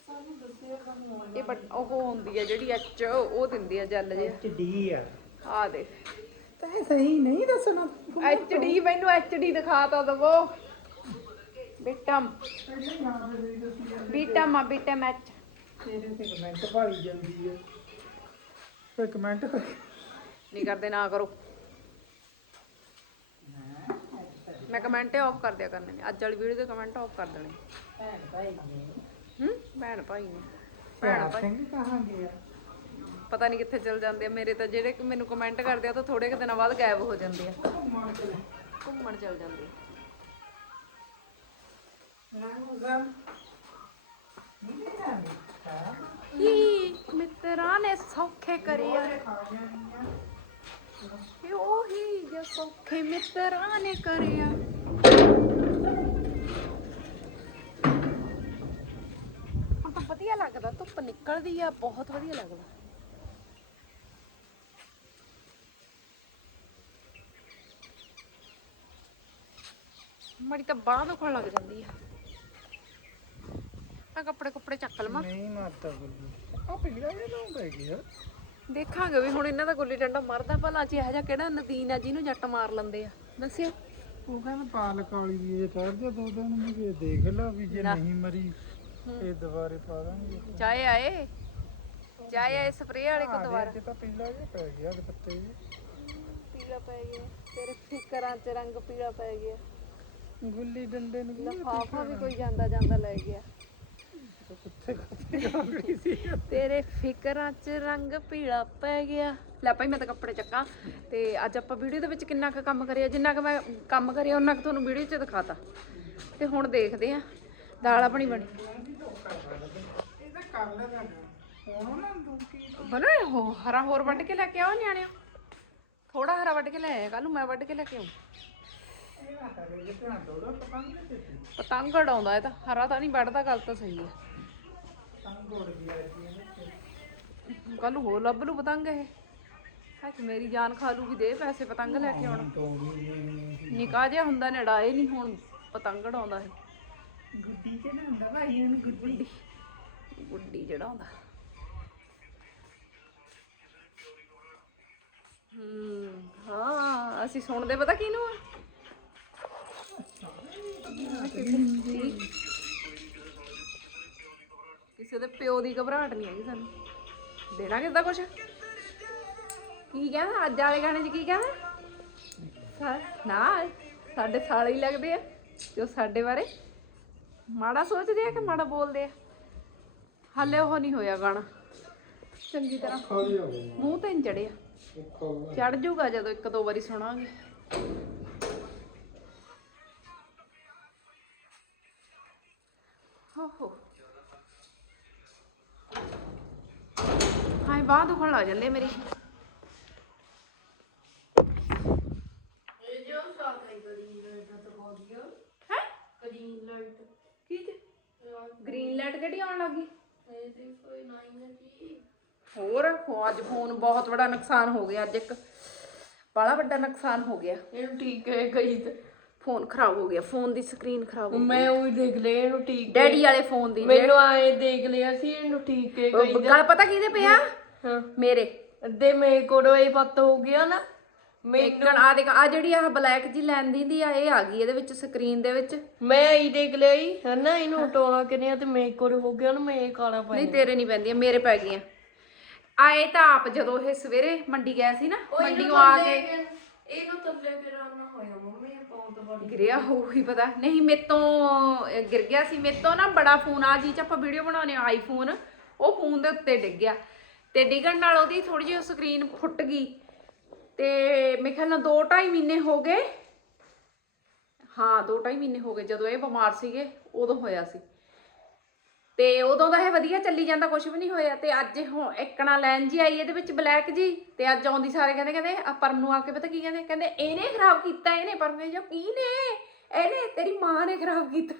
ਇਹ ਬਟ ਉਹ ਹੁੰਦੀ ਹੈ ਜਿਹੜੀ ਐਚ ਉਹ ਦਿੰਦੀ ਹੈ ਜੈਲ ਜੇ ਐਚਡੀ ਆ। ਆ ਦੇ ਤਾਂ ਸਹੀ ਨਹੀਂ ਦੱਸਣਾ। ਐਚ ਡੀ ਮੈਨੂੰ ਐਚ ਡੀ ਦਿਖਾ ਤਾ ਦਵੋ। ਬਿਟਮ। ਬਿਟਮ ਆ ਬਿਟਮ ਐਚ। ਤੇਰੇ ਤੇ ਕਮੈਂਟ ਭਾਈ ਜਾਂਦੀ ਹੈ ਕੋਈ ਕਮੈਂਟ ਨਹੀਂ ਕਰਦੇ ਨਾ ਕਰੋ। ਮੈਂ ਕਮੈਂਟ ਆਫ ਕਰ ਦਿਆ ਕਰਨੇ ਅੱਜ ਵਾਲੀ ਵੀਡੀਓ ਦੇ ਕਮੈਂਟ ਆਫ ਕਰ ਦੇਣੇ। ਭੈਣ ਭਾਈ ਨੇ। ਹੂੰ? ਭੈਣ ਭਾਈ ਨੇ। ਭੈਣ ਭੈਣ ਭਾਈ। ਸਿੰਘ ਕਹਾਂ ਗਿਆ ਪਤਾ ਨਹੀਂ ਕਿੱਥੇ ਚਲ ਜਾਂਦੇ ਆ। ਮੇਰੇ ਤਾਂ ਜਿਹੜੇ ਕਿ ਮੈਨੂੰ ਕਮੈਂਟ ਕਰਦੇ ਆ ਤਾਂ ਥੋੜੇ ਕੁ ਦਿਨਾਂ ਬਾਅਦ ਗਾਇਬ ਹੋ ਜਾਂਦੇ ਆ। ਘੁੰਮਣ ਚਲੇ ਜਾਂਦੇ ਹਾਂ ਹੀ ਮਿੱਤਰਾਂ ਨੇ ਸੌਖੇ ਕਰਿਆ ਇਹ ਉਹੀ ਜੋ ਸੌਖੇ ਮਿੱਤਰਾਂ ਨੇ ਕਰਿਆ ਵਧੀਆ ਲੱਗਦਾ ਧੁੱਪ ਨਿਕਲਦੀ ਆ ਬਹੁਤ ਵਧੀਆ ਲੱਗਦਾ। ਮੜੀ ਤਾਂ ਬਾਹ ਦੁਖਣ ਲੱਗ ਜਾਂਦੀ ਆ। ਆ ਕੱਪੜੇ ਕੁੱਪੜੇ ਚੱਕ ਲਵਾਂ ਨਹੀਂ ਮਾਤਾ ਬੋਲੀ ਆ ਪਿਗੜਾ ਵੀ ਨਾ ਪੈ ਗਿਆ ਦੇਖਾਂਗੇ ਵੀ ਹੁਣ ਇਹਨਾਂ ਦਾ ਗੁੱਲੀ ਡੰਡਾ ਮਰਦਾ ਭਲਾ ਚ ਇਹੋ ਜਿਹਾ ਕਿਹੜਾ ਨਦੀਨ ਆ ਜਿਹਨੂੰ ਜੱਟ ਮਾਰ ਲੈਂਦੇ ਆ। ਦੱਸਿਓ। ਉਹ ਕਹਿੰਦਾ ਪਾਲਕ ਵਾਲੀ ਦੀ ਇਹ ਚੜ ਜਾ ਦੋ ਦਿਨ ਕਿਹਾ ਦੇਖ ਲਾ ਵੀ ਜੇ ਨਹੀਂ ਮਰੀ। ਇਹ ਦੁਬਾਰੇ ਪਾ ਦਾਂਗੇ। ਜਾਏ ਆਏ ਜਾਏ ਆਏ ਸਪਰੇਅ ਵਾਲੇ ਕੋ ਹਾਂ, ਦੁਬਾਰਾ। ਇਹਦੇ 'ਚ ਤਾਂ ਪੀਲਾ ਜਿਹਾ ਪੈ ਗਿਆ ਦੁਪੱਟੇ ਜਿਹੇ। ਪੀਲਾ ਪੈ ਗਿਆ। ਤੇਰੇ ਫਿਕਰਾਂ ਚ ਰੰਗ ਪੀਲਾ ਪੈ ਗਿਆ। ਗੁੱਲੀ ਡੰਡੇ ਨੂੰ ਕੀ ਲਫਾਫਾ ਵੀ ਕੋਈ ਜਾਂਦਾ ਜਾਂਦਾ ਲੈ ਗਿਆ। ਕਿੱਥੇ ਕਿੱਥੇ ਕਾਂਗੜੀ ਸੀ। ਤੇਰੇ ਫਿਕਰਾਂ 'ਚ ਰੰਗ ਪੀਲਾ ਪੈ ਗਿਆ। ਲੈ ਭਾਈ ਮੈਂ ਤਾਂ ਕੱਪੜੇ ਚੱਕਾਂ। ਤੇ ਅੱਜ ਆਪਾਂ ਵੀਡੀਓ ਦੇ ਵਿੱਚ ਕਿੰਨਾ ਕੁ ਕੰਮ ਕਰਿਆ ਜਿੰਨਾ ਕੁ ਮੈਂ ਕੰਮ ਕਰਿਆ ਉਹਨਾਂ ਕੁ ਤੁਹਾਨੂੰ ਵੀਡੀਓ 'ਚ ਦਿਖਾਤਾ। ਤੇ ਹੁਣ ਦੇਖਦੇ ਆ ਦਾਲ ਆਪਣੀ ਬਣੀ। ਬਣਾ ਹੋ ਹਰਾ ਹੋਰ ਵੱਢ ਕੇ ਲੈ ਕੇ ਆਓ ਨਿਆਣਿਓ। ਥੋੜਾ ਹਰਾ ਵੱਢ ਕੇ ਲੈ ਆਇਆ ਕੱਲ ਨੂੰ ਮੈਂ ਵੱਢ ਕੇ ਲੈ ਕੇ ਆਉਂ ਪਤੰਗ ਉਡਾਉਂਦਾ ਇਹ ਤਾਂ, ਹਰਾ ਤਾਂ ਨਹੀਂ ਵੱਢਦਾ ਗੱਲ ਤਾਂ ਸਹੀ ਹੈ। ਪਤੰਗ ਕੱਲ ਨੂੰ ਹੋਰ ਲੱਭ ਲੂ ਪਤੰਗ ਇਹ। ਸੱਚ ਮੇਰੀ ਜਾਨ ਖਾ ਲੂਗੀ ਦੇ ਪੈਸੇ ਪਤੰਗ ਲੈ ਕੇ ਆਉਣਾ। ਨਿਕਾ ਜਿਹਾ ਹੁੰਦਾ ਨੇ ਅੜਾਏ ਨਹੀਂ ਹੁਣ, ਪਤੰਗ ਉਡਾਉਂਦਾ ਇਹ। ਗੁੱਡੀ ਚ ਨਾ ਹੁੰਦਾ ਭਾਈ ਇਹਨੂੰ ਗੁੱਡੀ। ਗੁੱਡੀ ਜਿਹੜਾ ਹੁੰਦਾ। ਹੂੰ, ਹਾਂ, ਅਸੀਂ ਸੁਣਦੇ, ਪਤਾ ਕਿਹਨੂੰ ਆ? ਕਿਸੇ ਦੇ ਪਿਓ ਦੀ ਘਬਰਾਹਟ ਨਹੀਂ ਹੈਗੀ ਸਾਨੂੰ। ਦੇਣਾ ਕਿੱਦਾਂ ਕੁਛ? ਕੀ ਕਹਿੰਦਾ, ਅੱਜ ਵਾਲੇ ਗਾਣੇ 'ਚ ਕੀ ਕਹਿੰਦਾ? ਸਾ- ਨਾ, ਸਾਡੇ ਸਾਲੇ ਹੀ ਲੱਗਦੇ ਆ, ਜੋ ਸਾਡੇ ਬਾਰੇ। ਮਾੜਾ ਸੋਚਦੇ ਆ ਕਿ ਮਾੜਾ ਬੋਲਦੇ ਆ? ਹਾਲੇ ਉਹ ਨਹੀਂ ਹੋਇਆ ਗਾਣਾ। ਚੰਗੀ ਤਰ੍ਹਾਂ। ਮੂੰਹ ਤੇ ਨਹੀਂ ਚੜਿਆ। ਚੜ ਜਾਊਗਾ ਜਦੋਂ ਇੱਕ ਦੋ ਵਾਰੀ ਸੁਣਾਂਗੇ। ਹੋ ਹੋ ਹਾਏ ਬਾਹ ਦੁਖਣ ਲੱਗ ਜਾਂਦੇ ਮੇਰੀ। ਇਹ ਜੋ ਸਾਕਾ ਗ੍ਰੀਨ ਲਾਈਟ ਤਾਂ ਹੋ ਗਿਆ ਹੈ? Green light. ਕੀ ਤੇ ਗ੍ਰੀਨ ਲਾਈਟ ਕਿਹੜੀ ਆਉਣ ਲੱਗੀ ਹੈ ਹੋਰ ਅੱਜ ਫੋਨ ਬਹੁਤ ਬੜਾ ਨੁਕਸਾਨ ਹੋ ਗਿਆ ਅੱਜ ਇੱਕ। ਬੜਾ ਵੱਡਾ ਨੁਕਸਾਨ ਹੋ ਗਿਆ। ਇਹਨੂੰ ਠੀਕ ਹੈ ਗਈ ਤੇ। ਫੋਨ ਖਰਾਬ ਹੋ ਗਿਆ ਫੋਨ ਦੀ ਸਕਰੀਨ ਖਰਾਬ ਹੋ ਗਈ। ਮੈਂ ਉਹ ਦੇਖ ਲਿਆ ਇਹਨੂੰ ਠੀਕ ਡੈਡੀ ਵਾਲੇ ਫੋਨ ਦੀ ਮੈਨੂੰ ਆਏ ਦੇਖ ਲਿਆ ਸੀ ਇਹਨੂੰ ਠੀਕ ਹੈ ਗਈ ਗੱਲ ਪਤਾ ਕਿਹਦੇ ਪਿਆ? ਹਾਂ। ਮੇਰੇ। ਅੱਧੇ ਮੇਰੇ ਕੋਲ ਇਹ ਪੱਤ ਹੋ ਗਿਆ ਨਾ। ਮੈਂ ਦੇਖਣ ਆ ਦੇਖ ਆ ਜਿਹੜੀ ਆਹ ਬਲੈਕ ਜੀ ਲੈਣ ਦੀ ਆ ਇਹ ਆ ਗਈ ਇਹਦੇ ਵਿੱਚ ਸਕਰੀਨ ਦੇ ਵਿੱਚ। ਮੈਂ ਹੀ ਦੇਖ ਹੀ ਹਨਾ ਇਹਨੂੰ ਟੋਣਾ ਕਿਨੇ ਤੇ ਕੋਲ ਹੋ ਗਿਆ ਨਾ ਮੈਂ ਇਹ ਕਾਲਾ ਪਾਇਆ ਨਹੀਂ ਤੇਰੇ ਨਹੀਂ ਪੈਂਦੀਆਂ ਮੇਰੇ ਪੈ ਗਈਆਂ। ਆਏ ਤਾਂ ਆਪ ਜਦੋਂ ਇਹ ਸਵੇਰੇ ਮੰਡੀ ਗਿਆ ਸੀ ਨਾ ਮੰਡੀੋਂ ਆ ਕੇ ਇਹਨੂੰ ਥੱਲੇ ਕਰਾਉਣਾ ਹੋਇਆ ਮੰਮੀ ਇਹ ਬਹੁਤ ਬੜੀ ਗਿਰਿਆ ਹੋਊ ਹੀ ਪਤਾ। ਨਹੀਂ ਮੇਤੋਂ ਗਿਰ ਗਿਆ ਸੀ ਮੇਤੋਂ ਨਾ ਬੜਾ ਫੋਨ ਆ ਜੀ ਚ ਆਪਾਂ ਵੀਡੀਓ ਬਣਾਉਨੇ ਆਈਫੋਨ ਉਹ ਫੋਨ ਦੇ ਉੱਤੇ ਡਿੱਗ ਗਿਆ। ਤੇ ਡਿੱਗਣ ਨਾਲ ਉਹਦੀ ਥੋੜੀ ਜਿਹੀ ਸਕਰੀਨ ਫੁੱਟ ਗਈ। ਤੇ ਮੇਰੇ ਖਿਆਲ ਨਾਲ 2.5 ਮਹੀਨੇ ਹੋ ਗਏ। ਹਾਂ 2.5 ਮਹੀਨੇ ਹੋ ਗਏ ਜਦੋਂ ਇਹ ਬਿਮਾਰ ਸੀਗੇ, ਉਦੋਂ ਹੋਇਆ ਸੀ। ਤੇ ਉਦੋਂ ਦਾ ਇਹ ਵਧੀਆ ਚੱਲੀ ਜਾਂਦਾ ਕੁਝ ਵੀ ਨਹੀਂ ਹੋਇਆ। ਤੇ ਅੱਜ ਹੁਣ ਇੱਕਣਾ ਲੈਣ ਜੀ ਆਈ ਇਹਦੇ ਵਿੱਚ ਬਲੈਕ ਜੀ, ਤੇ ਅੱਜ ਆਉਂਦੀ ਸਾਰੇ ਕਹਿੰਦੇ ਕਹਿੰਦੇ, ਆ ਪਰਮ ਨੂੰ ਆ ਕੇ ਪਤਾ ਕੀ ਕਹਿੰਦੇ? ਕਹਿੰਦੇ, ਇਹਨੇ ਖਰਾਬ ਕੀਤਾ, ਇਹਨੇ ਪਰਮ ਨੇ ਜੋ ਕੀ ਨੇ? ਇਹਨੇ, ਤੇਰੀ ਮਾਂ ਨੇ ਖਰਾਬ ਕੀਤਾ।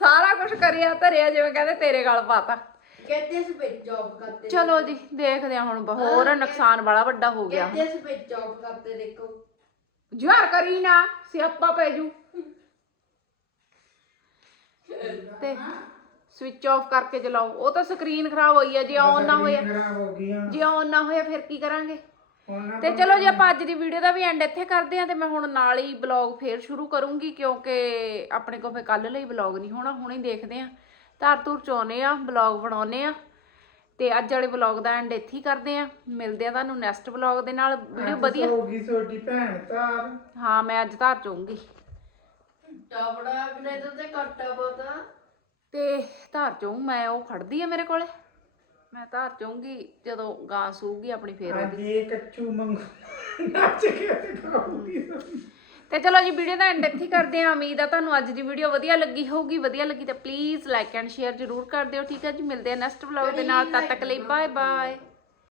ਸਾਰਾ ਕੁਝ ਕਰਿਆ, ਧਰਿਆ, ਜਿਵੇਂ ਕਹਿੰਦੇ, ਤੇਰੇ ਗਲ ਪਾਤਾ। कहते से पे जॉब करते ਚਲੋ ਜੀ ਦੇਖਦੇ ਆ ਹੁਣ ਬ- ਹੋਰ ਨੁਕਸਾਨ ਬੜਾ ਵੱਡਾ ਹੋ ਗਿਆ कहते से पे जॉब करते देखो ਜੁਹਾਰ ਕਰੀ ਨਾ ਸਿਆਪਾ ਪੈ ਜੂ ਤੇ ਸਵਿਚ ਆਫ ਕਰਕੇ ਚਲਾਓ ਉਹ ਤਾਂ ਸਕਰੀਨ ਖਰਾਬ ਹੋਈ ਹੈ ਜੇ ਆਨ ਨਾ ਹੋਇਆ ਖਰਾਬ ਹੋ ਗਈਆਂ ਜੇ ਆਨ ਨਾ ਹੋਇਆ ਫਿਰ ਕੀ ਕਰਾਂਗੇ ਉਹਨਾਂ ਤੇ ਚਲੋ ਜੀ ਆਪਾਂ ਅੱਜ ਦੀ ਵੀਡੀਓ ਦਾ ਵੀ ਐਂਡ ਇੱਥੇ ਕਰਦੇ ਆਂ ਤੇ ਮੈਂ ਹੁਣ ਨਾਲ ਹੀ ਬਲੌਗ ਫੇਰ ਸ਼ੁਰੂ ਕਰੂੰਗੀ ਕਿਉਂਕਿ ਆਪਣੇ ਕੋਲ ਫੇ ਕੱਲ ਲਈ ਬਲੌਗ ਨਹੀਂ ਹੋਣਾ ਹੁਣੇ ਦੇਖਦੇ ਆਂ ਧਾਰ ਧੂਰ ਚਾਉਨੇ ਆ ਬਲੌਗ ਬਣਾਉਨੇ ਆ। ਤੇ ਅੱਜ ਵਾਲੇ ਵਲੌਗ ਦਾ ਐਂਡ ਇੱਥੇ ਹੀ ਕਰਦੇ ਆ। ਮਿਲਦੇ ਆ ਤੁਹਾਨੂੰ ਨੈਕਸਟ ਵਲੌਗ ਦੇ ਨਾਲ। ਵੀਡੀਓ ਵਧੀਆ। ਹੋਗੀ ਛੋਟੀ ਭੈਣ ਤਾਰ ਹਾਂ ਮੈਂ ਅੱਜ ਧਾਰ ਚੋਂਗੀ। ਟਾਵੜਾ ਬਨੇ ਤੇ ਕੱਟਾ ਪਤਾ ਤੇ ਧਾਰ ਚੋਂ ਮੈਂ ਉਹ ਖੜਦੀ ਆ ਮੇਰੇ ਕੋਲੇ। ਮੈਂ ਧਾਰ ਚੋਂਗੀ ਜਦੋਂ ਗਾਂ ਸੂਗੀ ਆਪਣੀ ਫੇਰ ਅੱਜ ਇਹ ਕੱਚੂ ਮੰਗੂ। ਨੱਚ ਕੇ ਦਿਖਾਉਂਗੀ ਤੇ ਚਲੋ ਜੀ ਵੀਡੀਓ ਦਾ ਐਂਡ ਇੱਥੇ ਹੀ ਕਰਦੇ ਆ ਉਮੀਦ ਆ ਤੁਹਾਨੂੰ ਅੱਜ ਦੀ ਵੀਡੀਓ ਵਧੀਆ ਲੱਗੀ ਹੋਊਗੀ। ਵਧੀਆ ਲੱਗੀ ਤਾਂ ਪਲੀਜ਼ ਲਾਈਕ ਐਂਡ ਸ਼ੇਅਰ ਜ਼ਰੂਰ ਕਰ ਦਿਓ, ਠੀਕ ਹੈ ਜੀ? ਮਿਲਦੇ ਆ ਨੈਕਸਟ ਵਲੌਗ ਦੇ ਨਾਲ। ਤਦ ਤੱਕ ਲਈ ਬਾਏ ਬਾਏ